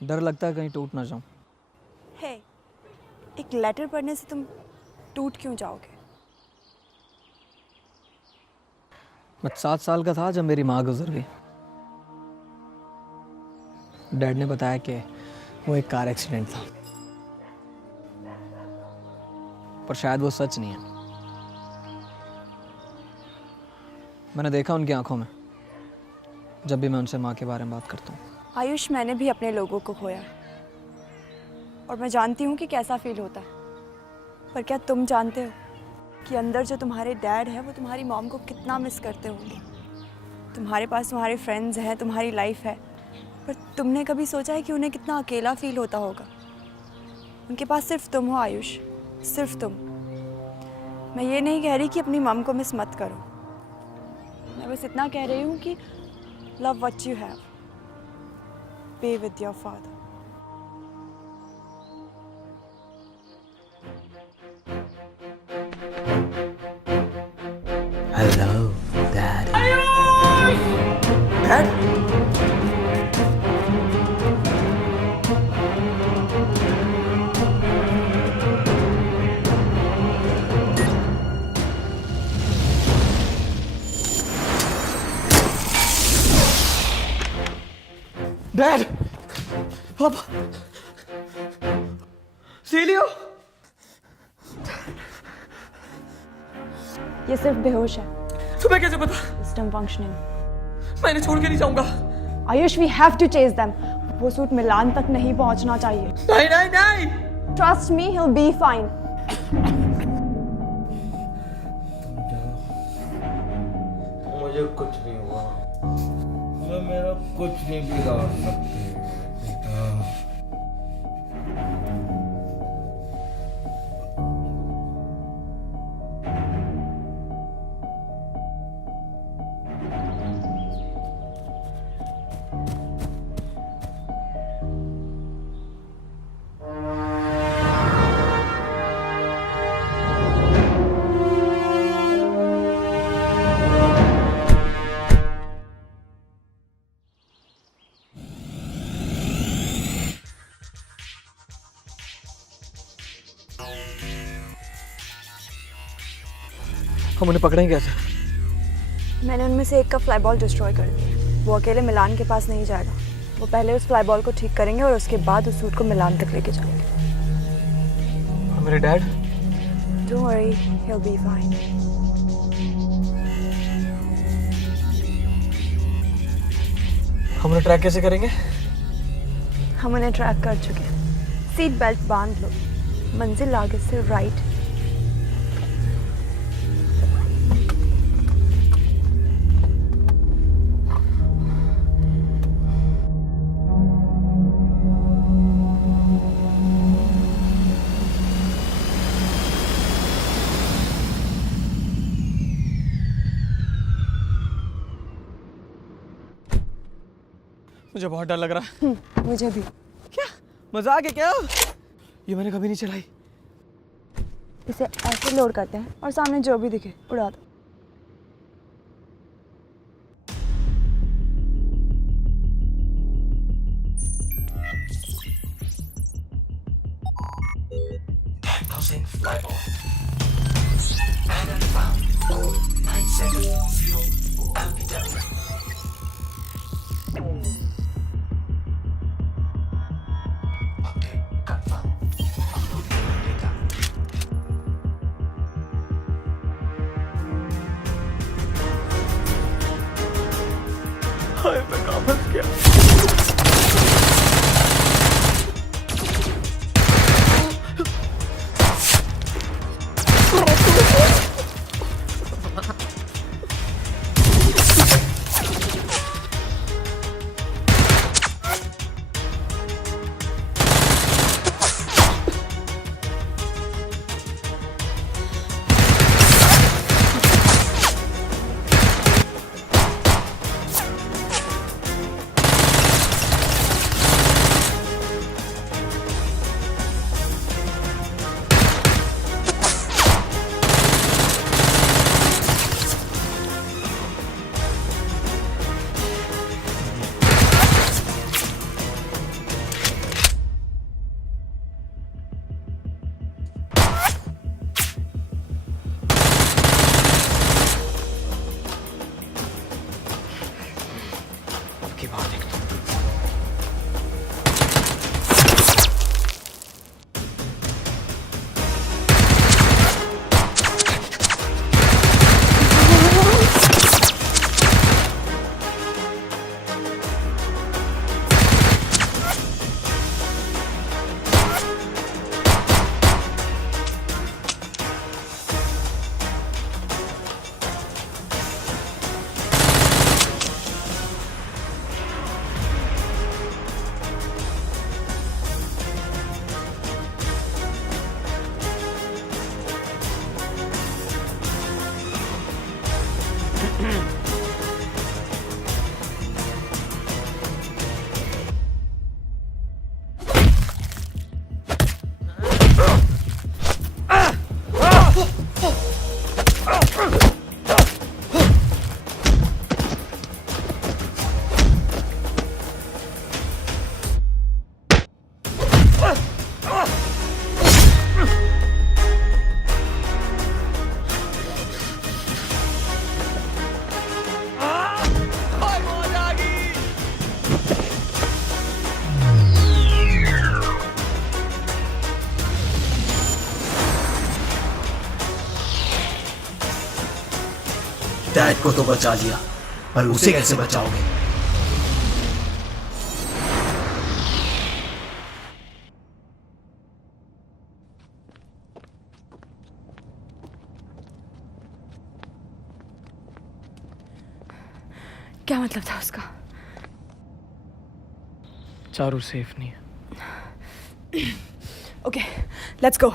डर लगता है कहीं टूट ना जाऊं। है, एक लेटर पढ़ने से तुम टूट क्यों जाओगे? मैं 7 साल का था जब मेरी माँ गुजर गई। डैड ने बताया कि वो एक कार एक्सीडेंट था, पर शायद वो सच नहीं है। मैंने देखा उनकी आंखों में जब भी मैं उनसे माँ के बारे में बात करता हूँ। आयुष, मैंने भी अपने लोगों को खोया और मैं जानती हूँ कि कैसा फील होता है। पर क्या तुम जानते हो कि अंदर जो तुम्हारे डैड है वो तुम्हारी मॉम को कितना मिस करते होंगे? तुम्हारे पास तुम्हारे फ्रेंड्स हैं, तुम्हारी लाइफ है, पर तुमने कभी सोचा है कि उन्हें कितना अकेला फील होता होगा? उनके पास सिर्फ तुम हो आयुष, सिर्फ तुम। मैं ये नहीं कह रही कि अपनी मॉम को मिस मत करो, मैं बस इतना कह रही हूँ कि love what you have, be with your father. Hello, Daddy. Dad? Dad! Papa! सीलियो! ये सिर्फ बेहोश है। तुम्हें कैसे पता? System functioning. मैं इन्हें छोड़ के नहीं जाऊंगा। Ayush, we have to chase them. वो सूट मिलान तक नहीं पहुंचना चाहिए। नहीं नहीं नहीं! Trust me, he'll be fine. कुछ नहीं हुआ। मैं मेरा कुछ नहीं बिगाड़ सकते बेटा। हम उन्हें पकड़ेंगे कैसे? मैंने उनमें से एक का फ्लाई बॉल डिस्ट्रॉय कर दिया। वो अकेले मिलान के पास नहीं जाएगा। वो पहले उस फ्लाई बॉल को ठीक करेंगे और उसके बाद उस सूट को मिलान तक लेके जाएंगे। और मेरे dad? Don't worry, he'll be fine. हम उन्हें ट्रैक कैसे करेंगे? हम उन्हें ट्रैक कर चुके हैं। सीट बेल्ट बांध लो। मंजिल आगे से राइट। मुझे बहुत डर लग रहा है। मुझे भी। क्या मजाक है क्या? ये मैंने कभी नहीं चलाई। इसे ऐसे लोड करते हैं और सामने जो भी दिखे उड़ा दो। Diagnosing flyball. Manual found. Code 970 LBW. हाय मैं कहाँ फंस गया? डैड को तो बचा लिया, पर उसे कैसे बचाओगे? क्या मतलब था उसका? चारू सेफ नहीं है। Okay, let's go.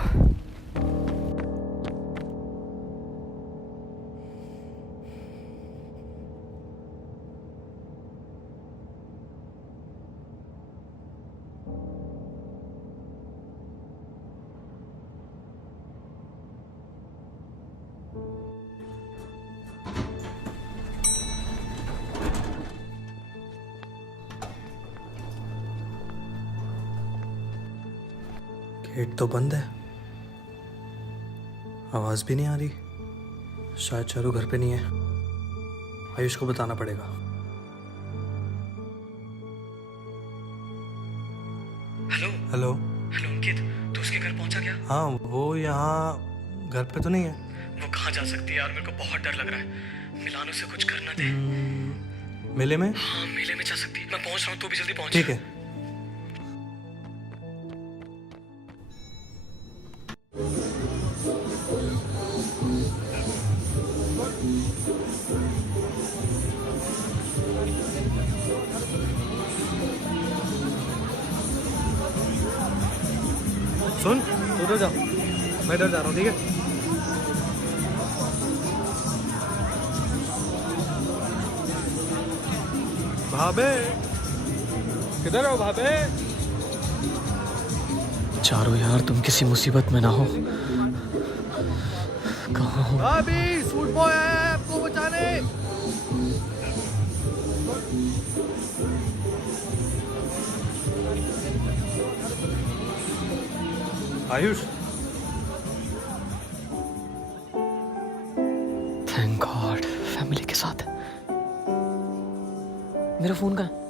गेट तो बंद है, आवाज भी नहीं आ रही। शायद चारू घर पे नहीं है। आयुष को बताना पड़ेगा। हेलो हेलो हेलो अंकित, तू उसके घर पहुंचा क्या? हाँ, वो यहाँ घर पे तो नहीं है। वो कहाँ जा सकती है यार, मेरे को बहुत डर लग रहा है। मिलानो से कुछ करना दे। मेले में? हाँ, मेले में जा सकती है। मैं पहुंच रहा हूँ, तू भी जल्दी पहुंच। ठीक है। सुन, तू उधर जा, मैं इधर जा रहा हूँ, ठीक है? भाभे, किधर हो भाभे? चारू यार, तुम किसी मुसीबत में ना हो। कहाँ हो? भाभी, सूट बॉय आया है आपको बचाने। आयुष, थैंक गॉड, फैमिली के साथ। मेरा फोन कहाँ है?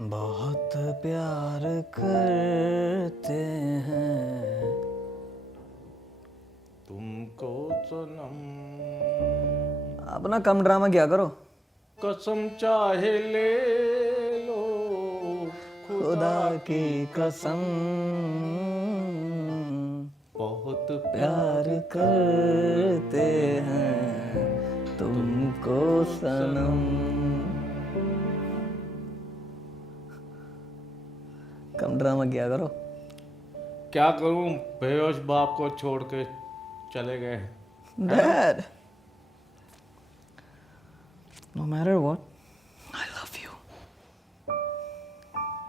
बहुत प्यार करते हैं तुमको सनम। आप ना कम ड्रामा किया करो। कसम चाहे ले लो खुदा की कसम, बहुत प्यार करते हैं तुमको सनम। कम ड्रामा किया करो। क्या करूं, बेहोश बाप को छोड़ के चले गए। Dad, no matter what, I love you.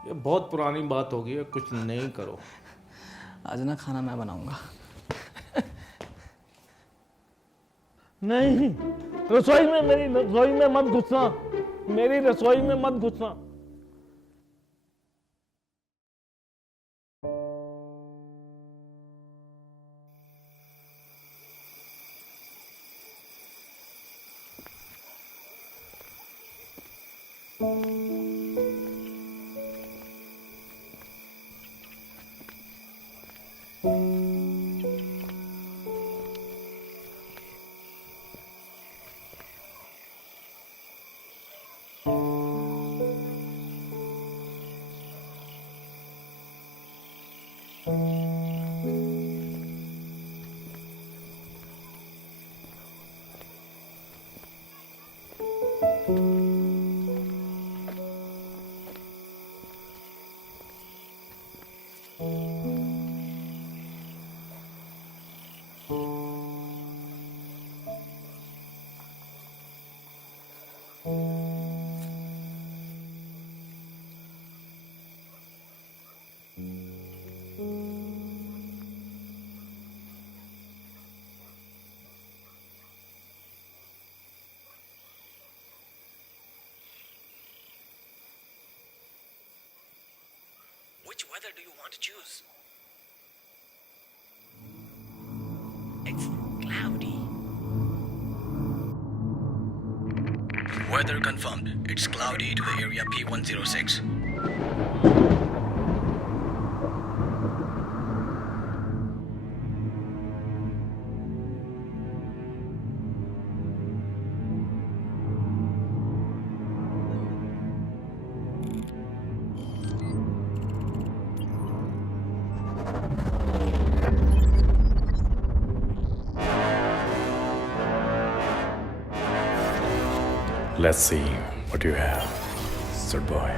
ये बहुत पुरानी बात होगी, कुछ नहीं करो। आज ना खाना मैं बनाऊंगा। नहीं, रसोई में, मेरी रसोई में मत घुसना, मेरी रसोई में मत घुसना। Which weather do you want to choose? It's cloudy. Weather confirmed. It's cloudy to the area P106. Let's see what you have, sir boy.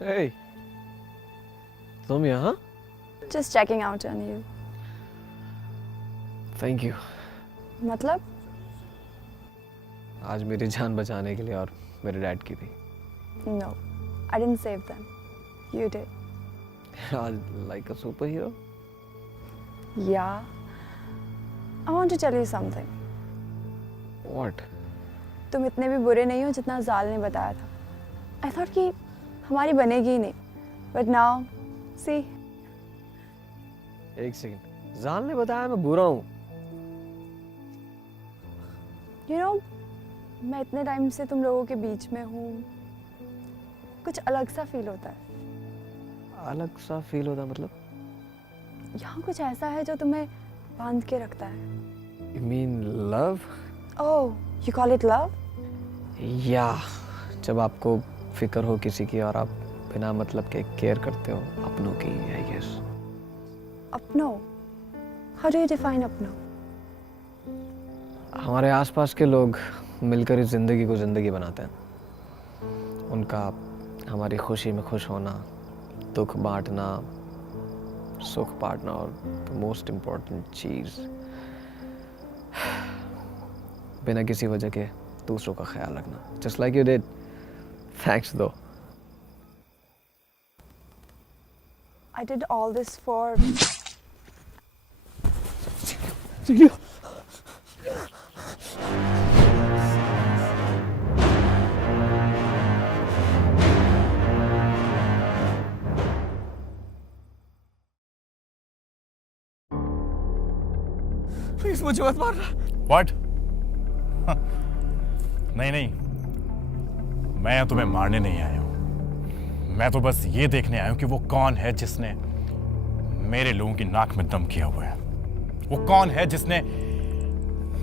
Hey, तुम यहाँ? Just checking out on you. Thank you. मतलब? आज मेरी जान बचाने के लिए और मेरे डैड की भी. No, I didn't save them. You did. Like a superhero? Yeah. I want to tell you something. What? तुम इतने भी बुरे नहीं हो जितना जाल ने बताया था. I thought कि हमारी बनेगी ही नहीं. But now, see. एक सेकंड. जाल ने बताया मैं बुरा हूँ. You know, मैं इतने टाइम से तुम लोगों के बीच में हूँ. कुछ अलग सा फील होता है. अलग सा फील होता मतलब? यहाँ कुछ ऐसा है जो तुम्हें बांध के रखता है. You mean love? Oh, you call it love? Yeah. जब आपको फिक्र हो किसी की और आप बिना मतलब के केयर करते हो अपनों की, I guess. अपनों? How do you define अपनों? हमारे आसपास के लोग मिलकर इस जिंदगी को जिंदगी बनाते हैं. उनका हमारी खुशी में खुश होना, दुख बांटना, सुख बांटना और मोस्ट इम्पोर्टेंट चीज बिना किसी वजह के दूसरों का ख्याल रखना. Just like you did. Thanks though. I did all this for. Silio. Please मुझे मत मारना. What? नहीं नहीं, मैं तुम्हें मारने नहीं आया हूं. मैं तो बस ये देखने आया हूं कि वो कौन है जिसने मेरे लोगों की नाक में दम किया हुआ है. वो कौन है जिसने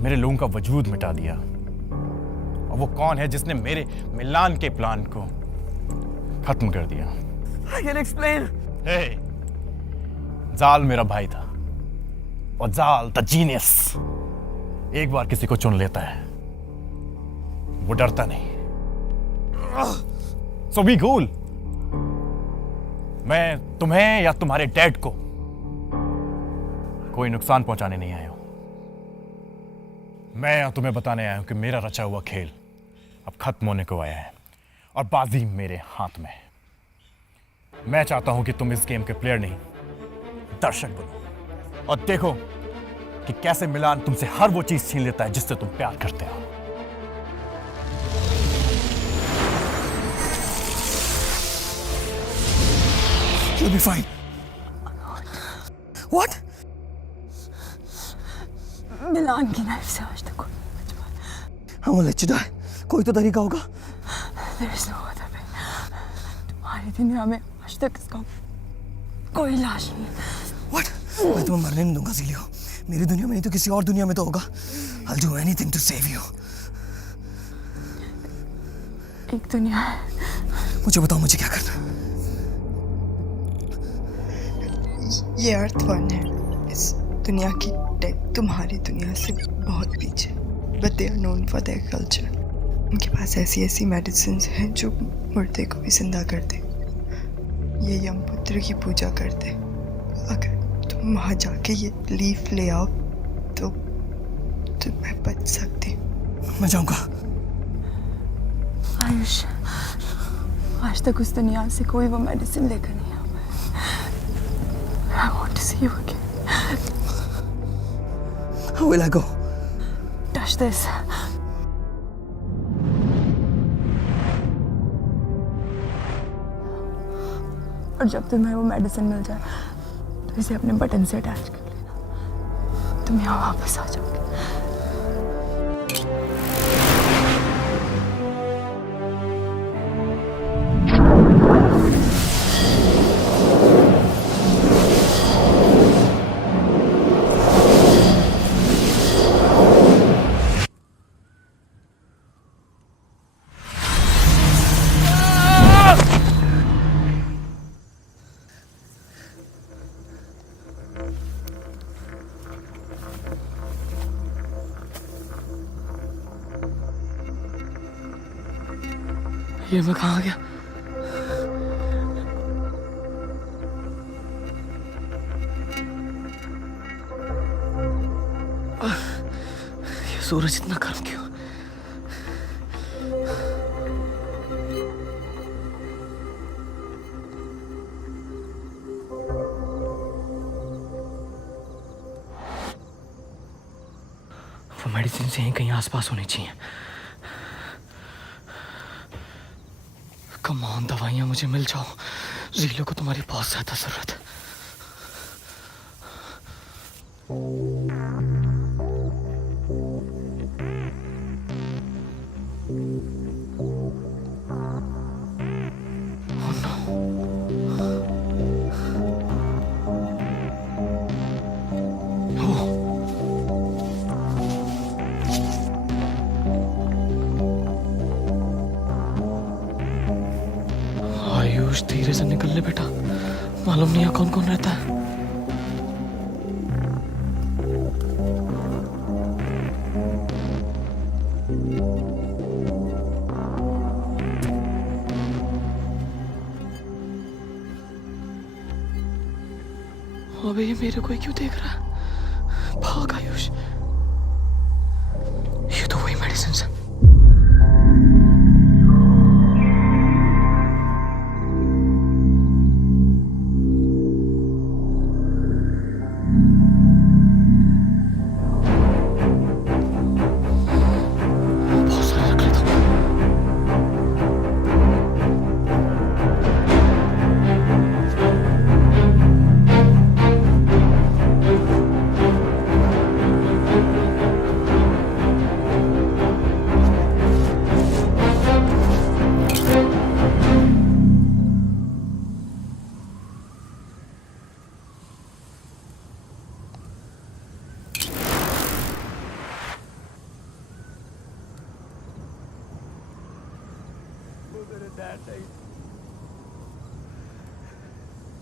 मेरे लोगों का वजूद मिटा दिया. और वो कौन है जिसने मेरे मिलान के प्लान को खत्म कर दिया. I can explain. Hey, जाल मेरा भाई था. और जाल द जीनियस एक बार किसी को चुन लेता है, वो डरता नहीं. So be cool. मैं तुम्हें या तुम्हारे डैड को कोई नुकसान पहुंचाने नहीं आया हूं. मैं तुम्हें बताने आया हूं कि मेरा रचा हुआ खेल अब खत्म होने को आया है और बाजी मेरे हाथ में है. मैं चाहता हूं कि तुम इस गेम के प्लेयर नहीं, दर्शक बनो और देखो कि कैसे मिलान तुमसे हर वो चीज छीन लेता है जिससे तुम प्यार करते हो. You'll be fine. What? मिलान की नाइफ से आज तक I won't let you die. कोई तो तरीका होगा. There is no other way. तुम्हारी दुनिया में आज तक इसका कोई लाश नहीं. What? मैं तुम्हें मरने नहीं दूंगा सिलियो. मेरी दुनिया में नहीं तो किसी और दुनिया में तो होगा. I'll do anything to save you. एक दुनिया है. मुझे बताओ मुझे क्या करना है. ये अर्थ वन है. इस दुनिया की टेक तुम्हारी दुनिया से बहुत पीछे. But they are known for their culture. उनके पास ऐसी ऐसी मेडिसिन हैं जो मुर्दे को भी जिंदा कर दे. ये यमपुत्र की पूजा करते. अगर तुम वहाँ जाके ये लीफ ले आओ तो मैं बच सकती. मैं जाऊँगा. आयुष, आज तक उस दुनिया से कोई वो मेडिसिन लेकर नहीं आया. I want to see you again. How will I go? Touch this. और जब तुम्हें वो मेडिसिन मिल जाए तो इसे अपने बटन से अटैच कर लेना। तुम यहाँ वापस आ जाओगे। ये मैं कहाँ गया? ये सूरज इतना गर्म क्यों? वो मेडिसिन से कहीं आसपास होनी चाहिए। कम ऑन, दवाइयाँ मुझे मिल जाओ। ज़ीलो को तुम्हारी बहुत ज़्यादा ज़रूरत है। आयुष, धीरे से निकल ले बेटा, मालूम नहीं है कौन कौन रहता है। अबे ये मेरे को ही क्यों देख रहा है? भाग आयुष, ये तो वही मेडिसिन है।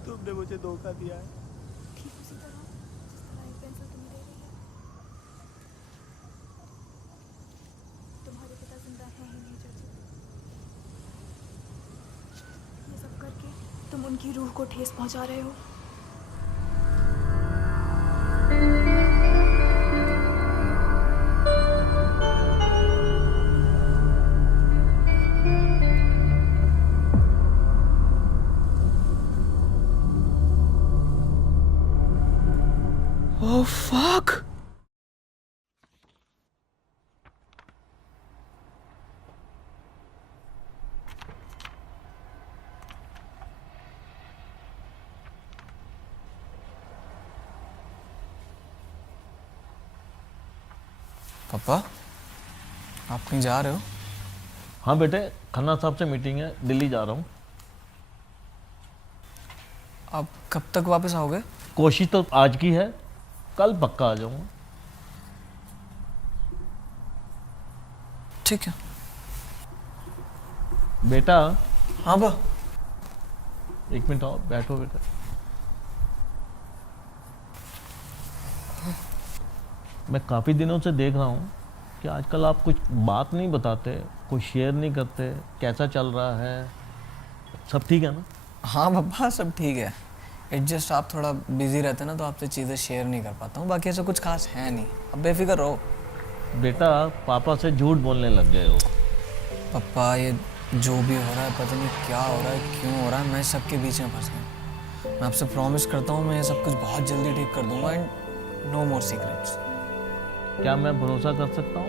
तुमने मुझे धोखा दिया है। ठीक उसी तरह जिस तरह एक पेंसिल तुम्हें दे रही है। तुम्हारे पिता जिंदा हैं ही नहीं चाची। ये सब करके तुम उनकी रूह को ठेस पहुंचा रहे हो। Oh fuck! पापा, आप कहीं जा रहे हो? हाँ बेटे, खन्ना साहब से मीटिंग है, दिल्ली जा रहा हूँ। आप कब तक वापस आओगे? कोशिश तो आज की है, कल पक्का आ जाऊंगा। ठीक है बेटा। हाँ बा। एक मिनट आओ, बैठो बेटा। मैं काफ़ी दिनों से देख रहा हूँ कि आजकल आप कुछ बात नहीं बताते, कुछ शेयर नहीं करते। कैसा चल रहा है? सब ठीक है ना? हाँ पापा, सब ठीक है। एडजस्ट आप थोड़ा बिजी रहते ना, तो आपसे चीज़ें शेयर नहीं कर पाता हूँ। बाकी ऐसा कुछ खास है नहीं, अब बेफिक्र रहो। बेटा, पापा से झूठ बोलने लग गए हो। पापा, ये जो भी हो रहा है, पता नहीं क्या हो रहा है, क्यों हो रहा है, मैं सबके बीच में फंस गया। मैं आपसे प्रॉमिस करता हूँ मैं ये सब कुछ बहुत जल्दी ठीक कर दूंगा एंड नो मोर सीक्रेट्स। क्या मैं भरोसा कर सकता हूँ?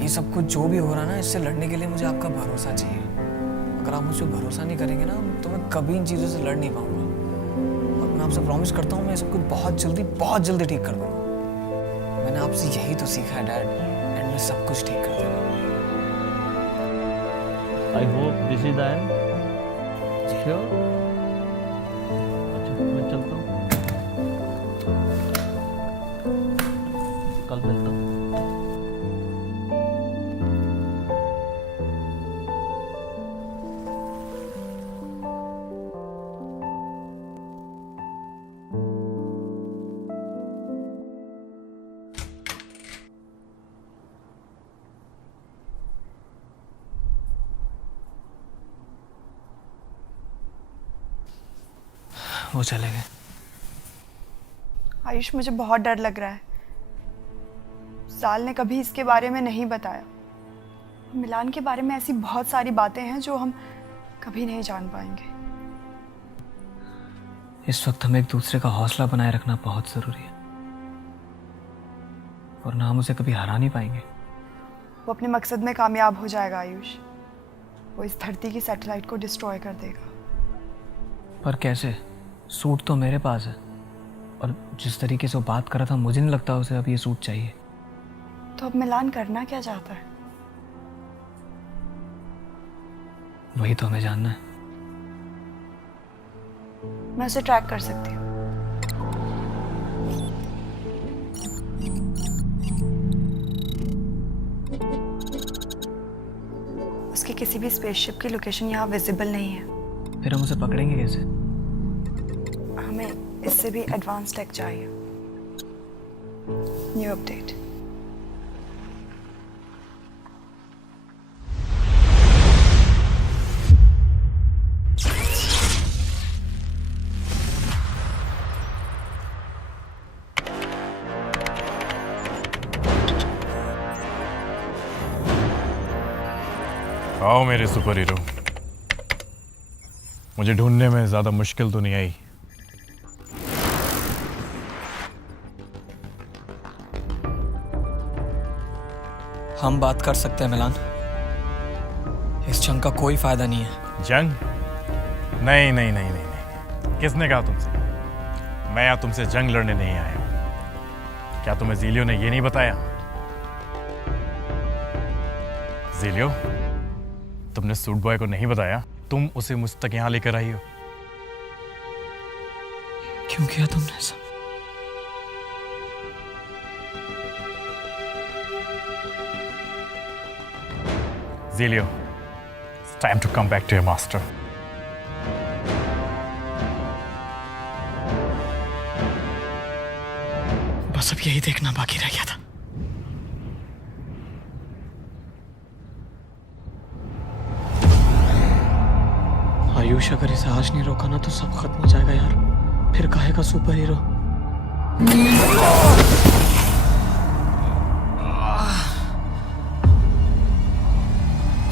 ये सब कुछ जो भी हो रहा है ना, इससे लड़ने के लिए मुझे आपका भरोसा चाहिए। अगर आप मुझ पर भरोसा नहीं करेंगे ना, तो मैं कभी इन चीज़ों से लड़ नहीं पाऊंगा। और मैं आपसे प्रॉमिस करता हूँ, मैं सब कुछ बहुत जल्दी ठीक कर दूंगा। मैंने आपसे यही तो सीखा है डैड, एंड मैं सब कुछ ठीक कर दूंगा। I hope this is the end. Sure? अच्छा मैं चलता हूँ, कल मिलता हूँ। वो चले गए। आयुष, मुझे बहुत डर लग रहा है। साल ने कभी इसके बारे में नहीं बताया। मिलान के बारे में ऐसी बहुत सारी बातें हैं जो हम कभी नहीं जान पाएंगे। इस वक्त हमें एक दूसरे का हौसला बनाए रखना बहुत जरूरी है, वरना हम उसे कभी हरा नहीं पाएंगे। वो अपने मकसद में कामयाब हो जाएगा आयुष। वो इस धरती की सैटेलाइट को डिस्ट्रॉय कर देगा। पर कैसे? सूट तो मेरे पास है, और जिस तरीके से वो बात कर रहा था, मुझे नहीं लगता उसे अब ये सूट चाहिए। तो अब मिलान करना क्या चाहता है? वही तो हमें जानना है। मैं उसे ट्रैक कर सकती हूँ। उसकी किसी भी स्पेसशिप की लोकेशन यहाँ विजिबल नहीं है। फिर हम उसे पकड़ेंगे कैसे? हमें इससे भी एडवांस टेक चाहिए। New update. आओ मेरे सुपर हीरो। मुझे ढूंढने में ज्यादा मुश्किल तो नहीं आई। हम बात कर सकते हैं मिलान। इस जंग का कोई फायदा नहीं है। जंग? नहीं नहीं नहीं नहीं नहीं। किसने कहा तुमसे? मैं यहाँ तुमसे जंग लड़ने नहीं आया हूं। क्या तुम्हें ज़ीलियो ने ये नहीं बताया? ज़ीलियो, तुमने सूट बॉय को नहीं बताया तुम उसे मुझ तक यहाँ लेकर आई हो? क्यों किया तुमने ऐसा? Zelio, it's time to come back to your master. बस अब यही देखना बाकी रह गया था। आयुष, अगर इसे आज नहीं रोका ना तो सब खत्म हो जाएगा यार। फिर काहे का सुपर हीरो?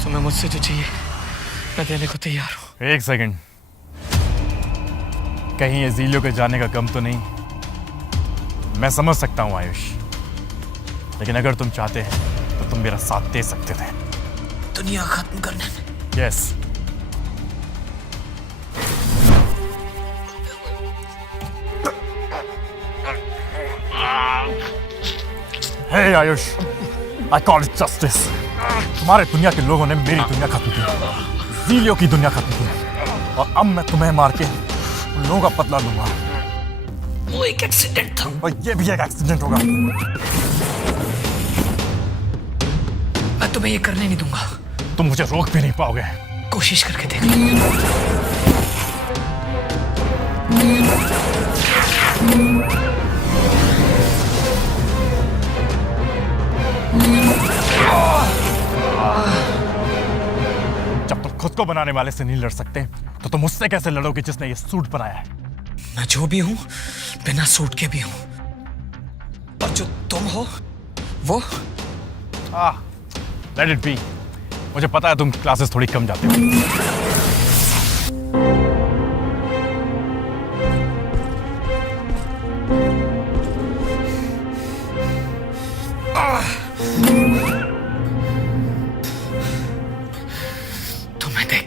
तुम्हें मुझसे जो चाहिए मैं देने को तैयार हूँ। एक सेकंड, कहीं ये ज़ीलियो के जाने का गम तो नहीं? मैं समझ सकता हूँ आयुष, लेकिन अगर तुम चाहते हैं तो तुम मेरा साथ दे सकते थे दुनिया खत्म करने में। Yes. Hey Ayush, I call it justice. तुम्हारे दुनिया के लोगों ने मेरी दुनिया खत्म की, ज़ीलियो की दुनिया खत्म की, और अब मैं तुम्हें मार के उन लोगों का बदला लूंगा। वो एक एक्सीडेंट था, और ये भी एक एक्सीडेंट होगा। मैं तुम्हें ये करने नहीं दूंगा। तुम मुझे रोक भी नहीं पाओगे। कोशिश करके देख लो। जब तुम खुद को बनाने वाले से नहीं लड़ सकते तो तुम उससे कैसे लड़ोगे जिसने ये सूट बनाया है? मैं जो भी हूं बिना सूट के भी हूं, पर जो तुम हो वो लेट इट बी। मुझे पता है तुम क्लासेस थोड़ी कम जाते हो।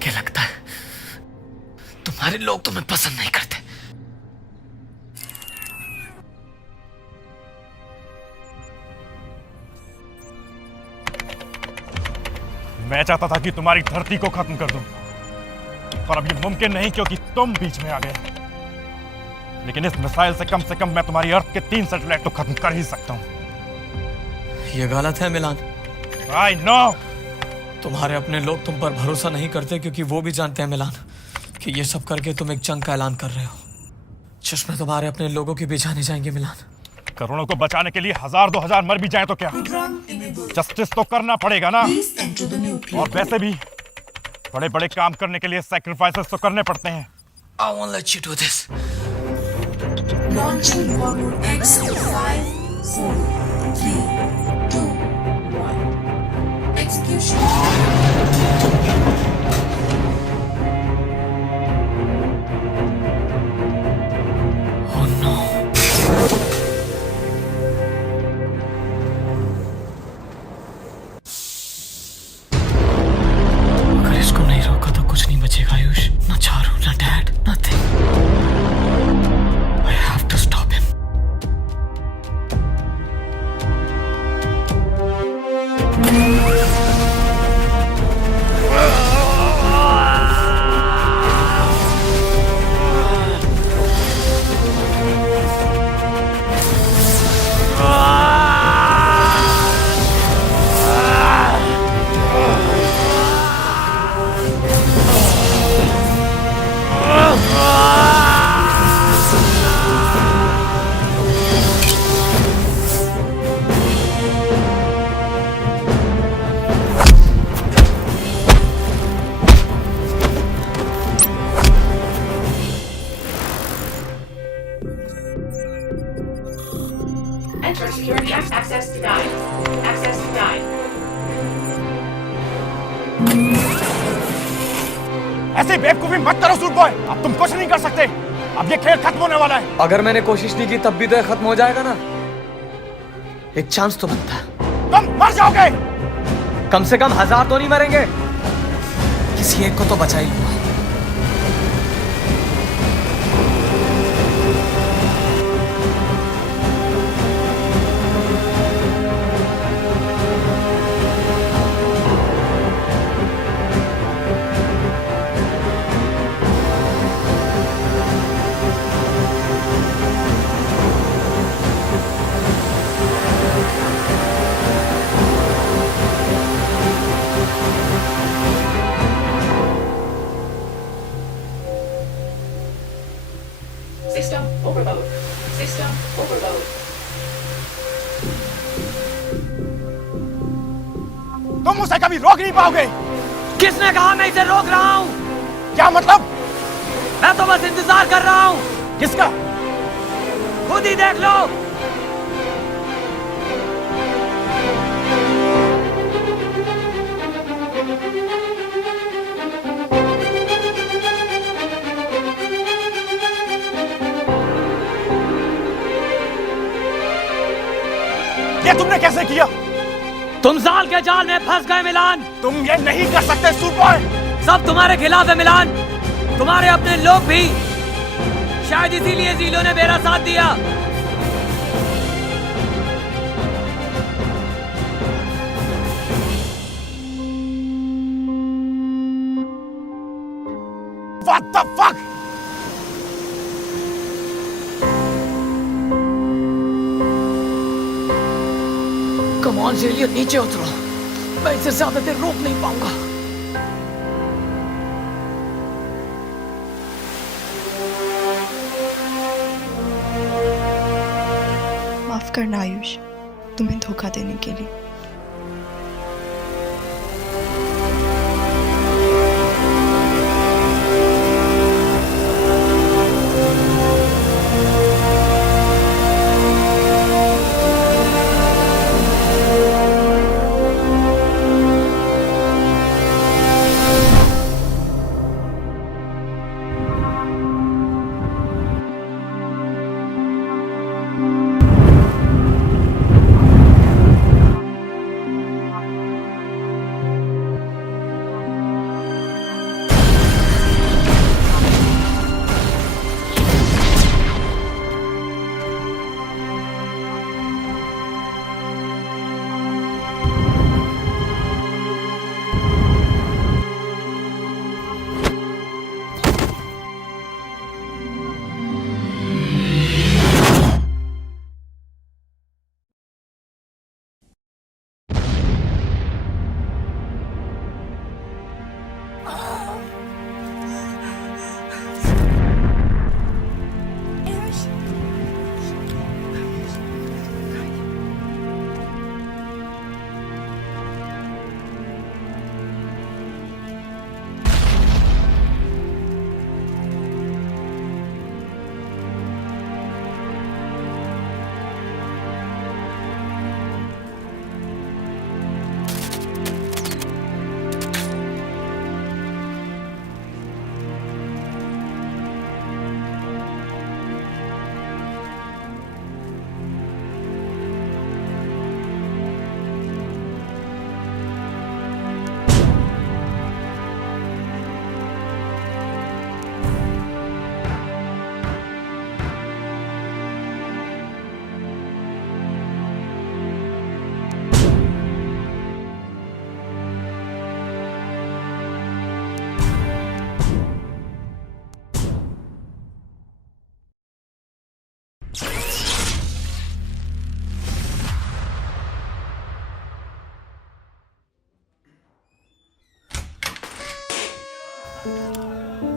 मुझे लगता है तुम्हारे लोग तुम्हें पसंद नहीं करते। मैं चाहता था कि तुम्हारी धरती को खत्म कर दूं, पर अब ये मुमकिन नहीं क्योंकि तुम बीच में आ गए। लेकिन इस मिसाइल से कम मैं तुम्हारी अर्थ के 3 सैटेलाइट तो खत्म कर ही सकता हूं। ये गलत है मिलान। I know। तुम्हारे अपने लोग तुम पर भरोसा नहीं करते क्योंकि वो भी जानते हैं मिलान कि ये सब करके तुम एक जंग का ऐलान कर रहे हो जिसमें तुम्हारे अपने लोगों के भी जाने जाएंगे। मिलान, करोड़ों को बचाने के लिए 1000-2000 मर भी जाए तो क्या, जस्टिस तो करना पड़ेगा ना। और वैसे भी बड़े बड़े काम करने के लिए सैक्रिफाइसेस तो करने पड़ते हैं। I won't let you do this. Launching forward X 5, 4, 3, 2, 1. Execution. Oh no. अगर इसको नहीं रोका तो कुछ नहीं बचेगा आयुष। ना चारू, ना dad, nothing. I have to stop him. Enter security access denied. Access denied. ऐसे बेवकूफी मत करो सूट बॉय, अब तुम कुछ नहीं कर सकते। अब ये खेल खत्म होने वाला है। अगर मैंने कोशिश नहीं की तब भी तो ये खत्म हो जाएगा ना। एक चांस तो बनता है। तुम मर जाओगे। कम से कम 1000 तो नहीं मरेंगे। किसी एक को तो बचा ही लूंगा। System overload. System overload. तुम उसे कभी रोक नहीं पाओगे। किसने कहा मैं इसे रोक रहा हूं? क्या मतलब? मैं तो बस इंतजार कर रहा हूं। किसका? खुद ही देख लो। ये तुमने कैसे किया? तुम जाल के जाल में फंस गए मिलान। तुम ये नहीं कर सकते सूट बॉय। सब तुम्हारे खिलाफ है मिलान। तुम्हारे अपने लोग भी। शायद इसीलिए जीलो ने मेरा साथ दिया। What the fuck? Come on जेलियो, नीचे उतरो। मैं इसे ज्यादा देर रोक नहीं पाऊंगा। माफ करना आयुष, तुम्हें धोखा देने के लिए।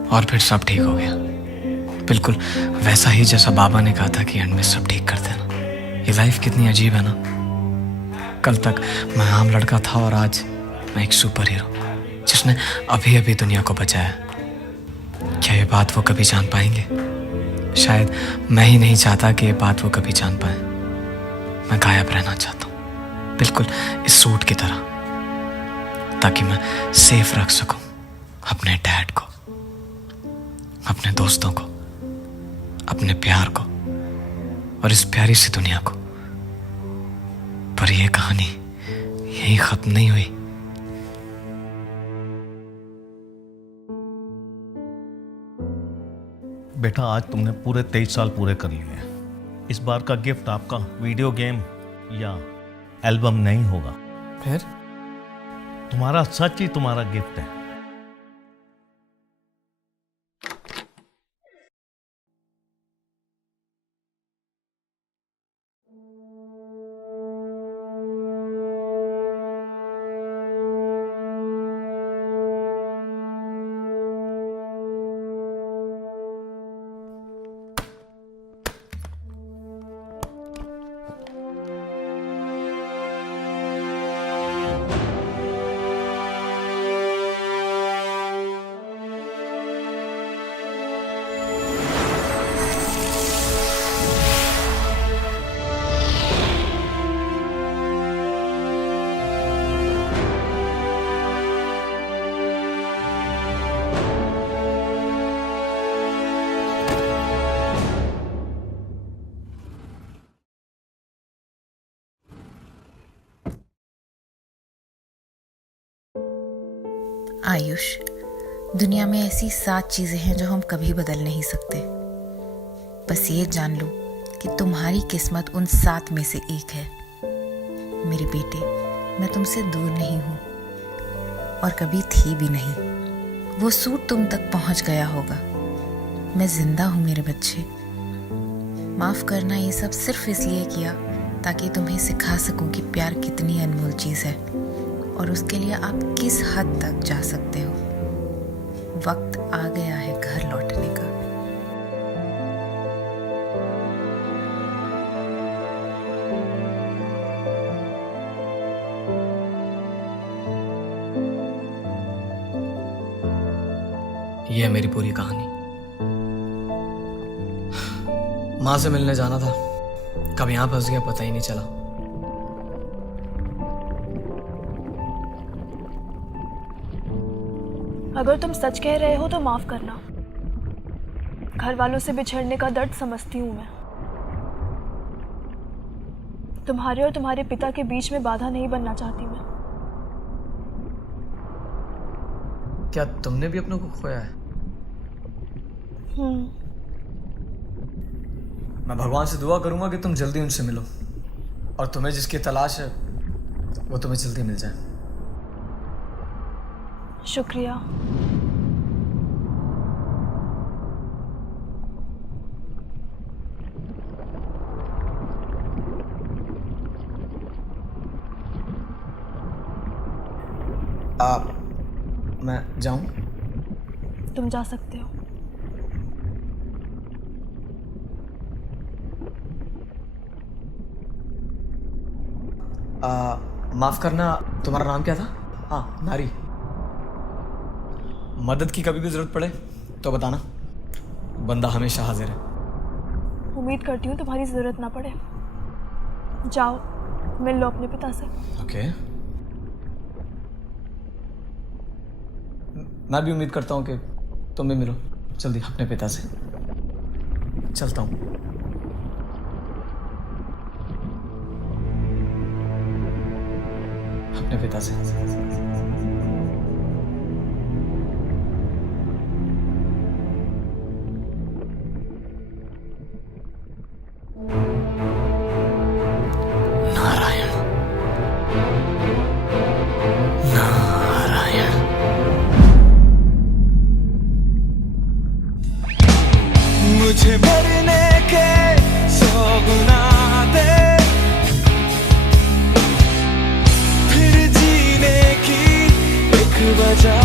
और फिर सब ठीक हो गया, बिल्कुल वैसा ही जैसा बाबा ने कहा था कि एंड में सब ठीक कर देना। ये लाइफ कितनी अजीब है ना। कल तक मैं आम लड़का था और आज मैं एक सुपर हीरो जिसने अभी अभी दुनिया को बचाया। क्या ये बात वो कभी जान पाएंगे? शायद मैं ही नहीं चाहता कि ये बात वो कभी जान पाए। मैं गायब रहना चाहता हूँ, बिल्कुल इस सूट की तरह, ताकि मैं सेफ रख सकूं अपने डैड को, अपने दोस्तों को, अपने प्यार को और इस प्यारी सी दुनिया को। पर यह कहानी यहीं खत्म नहीं हुई। बेटा, आज तुमने पूरे 23 साल पूरे कर लिए हैं। इस बार का गिफ्ट आपका वीडियो गेम या एल्बम नहीं होगा। फिर तुम्हारा सच ही तुम्हारा गिफ्ट है। आयुष, दुनिया में ऐसी 7 चीजें हैं जो हम कभी बदल नहीं सकते। बस ये जान लो कि तुम्हारी किस्मत उन 7 में से एक है। मेरे बेटे, मैं तुमसे दूर नहीं हूँ और कभी थी भी नहीं। वो सूट तुम तक पहुँच गया होगा। मैं जिंदा हूँ मेरे बच्चे। माफ करना, ये सब सिर्फ इसलिए किया ताकि तुम्हें सिखा सकूं कि प्यार कितनी अनमोल चीज़ है और उसके लिए आप किस हद तक जा सकते हो। वक्त आ गया है घर लौटने का। ये है मेरी पूरी कहानी। माँ से मिलने जाना था, कब यहाँ फंस गया पता ही नहीं चला। अगर तुम सच कह रहे हो तो माफ करना। घर वालों से बिछड़ने का दर्द समझती हूँ मैं। तुम्हारे और तुम्हारे पिता के बीच में बाधा नहीं बनना चाहती मैं। क्या तुमने भी अपनों को खोया है? मैं भगवान से दुआ करूंगा कि तुम जल्दी उनसे मिलो और तुम्हें जिसकी तलाश है वो तुम्हें जल्दी मिल जाए। शुक्रिया। मैं जाऊं? तुम जा सकते हो। माफ करना, तुम्हारा नाम क्या था? हाँ, नारी। मदद की कभी भी जरूरत पड़े तो बताना, बंदा हमेशा हाजिर है। उम्मीद करती हूँ तुम्हारी जरूरत ना पड़े। जाओ, मिल लो अपने पिता से। ओके। मैं भी उम्मीद करता हूँ कि तुम भी मिलो जल्दी अपने पिता से। चलता हूँ। अपने पिता से। मुझे मरने के 100 गुना दे, फिर जीने की एक वजह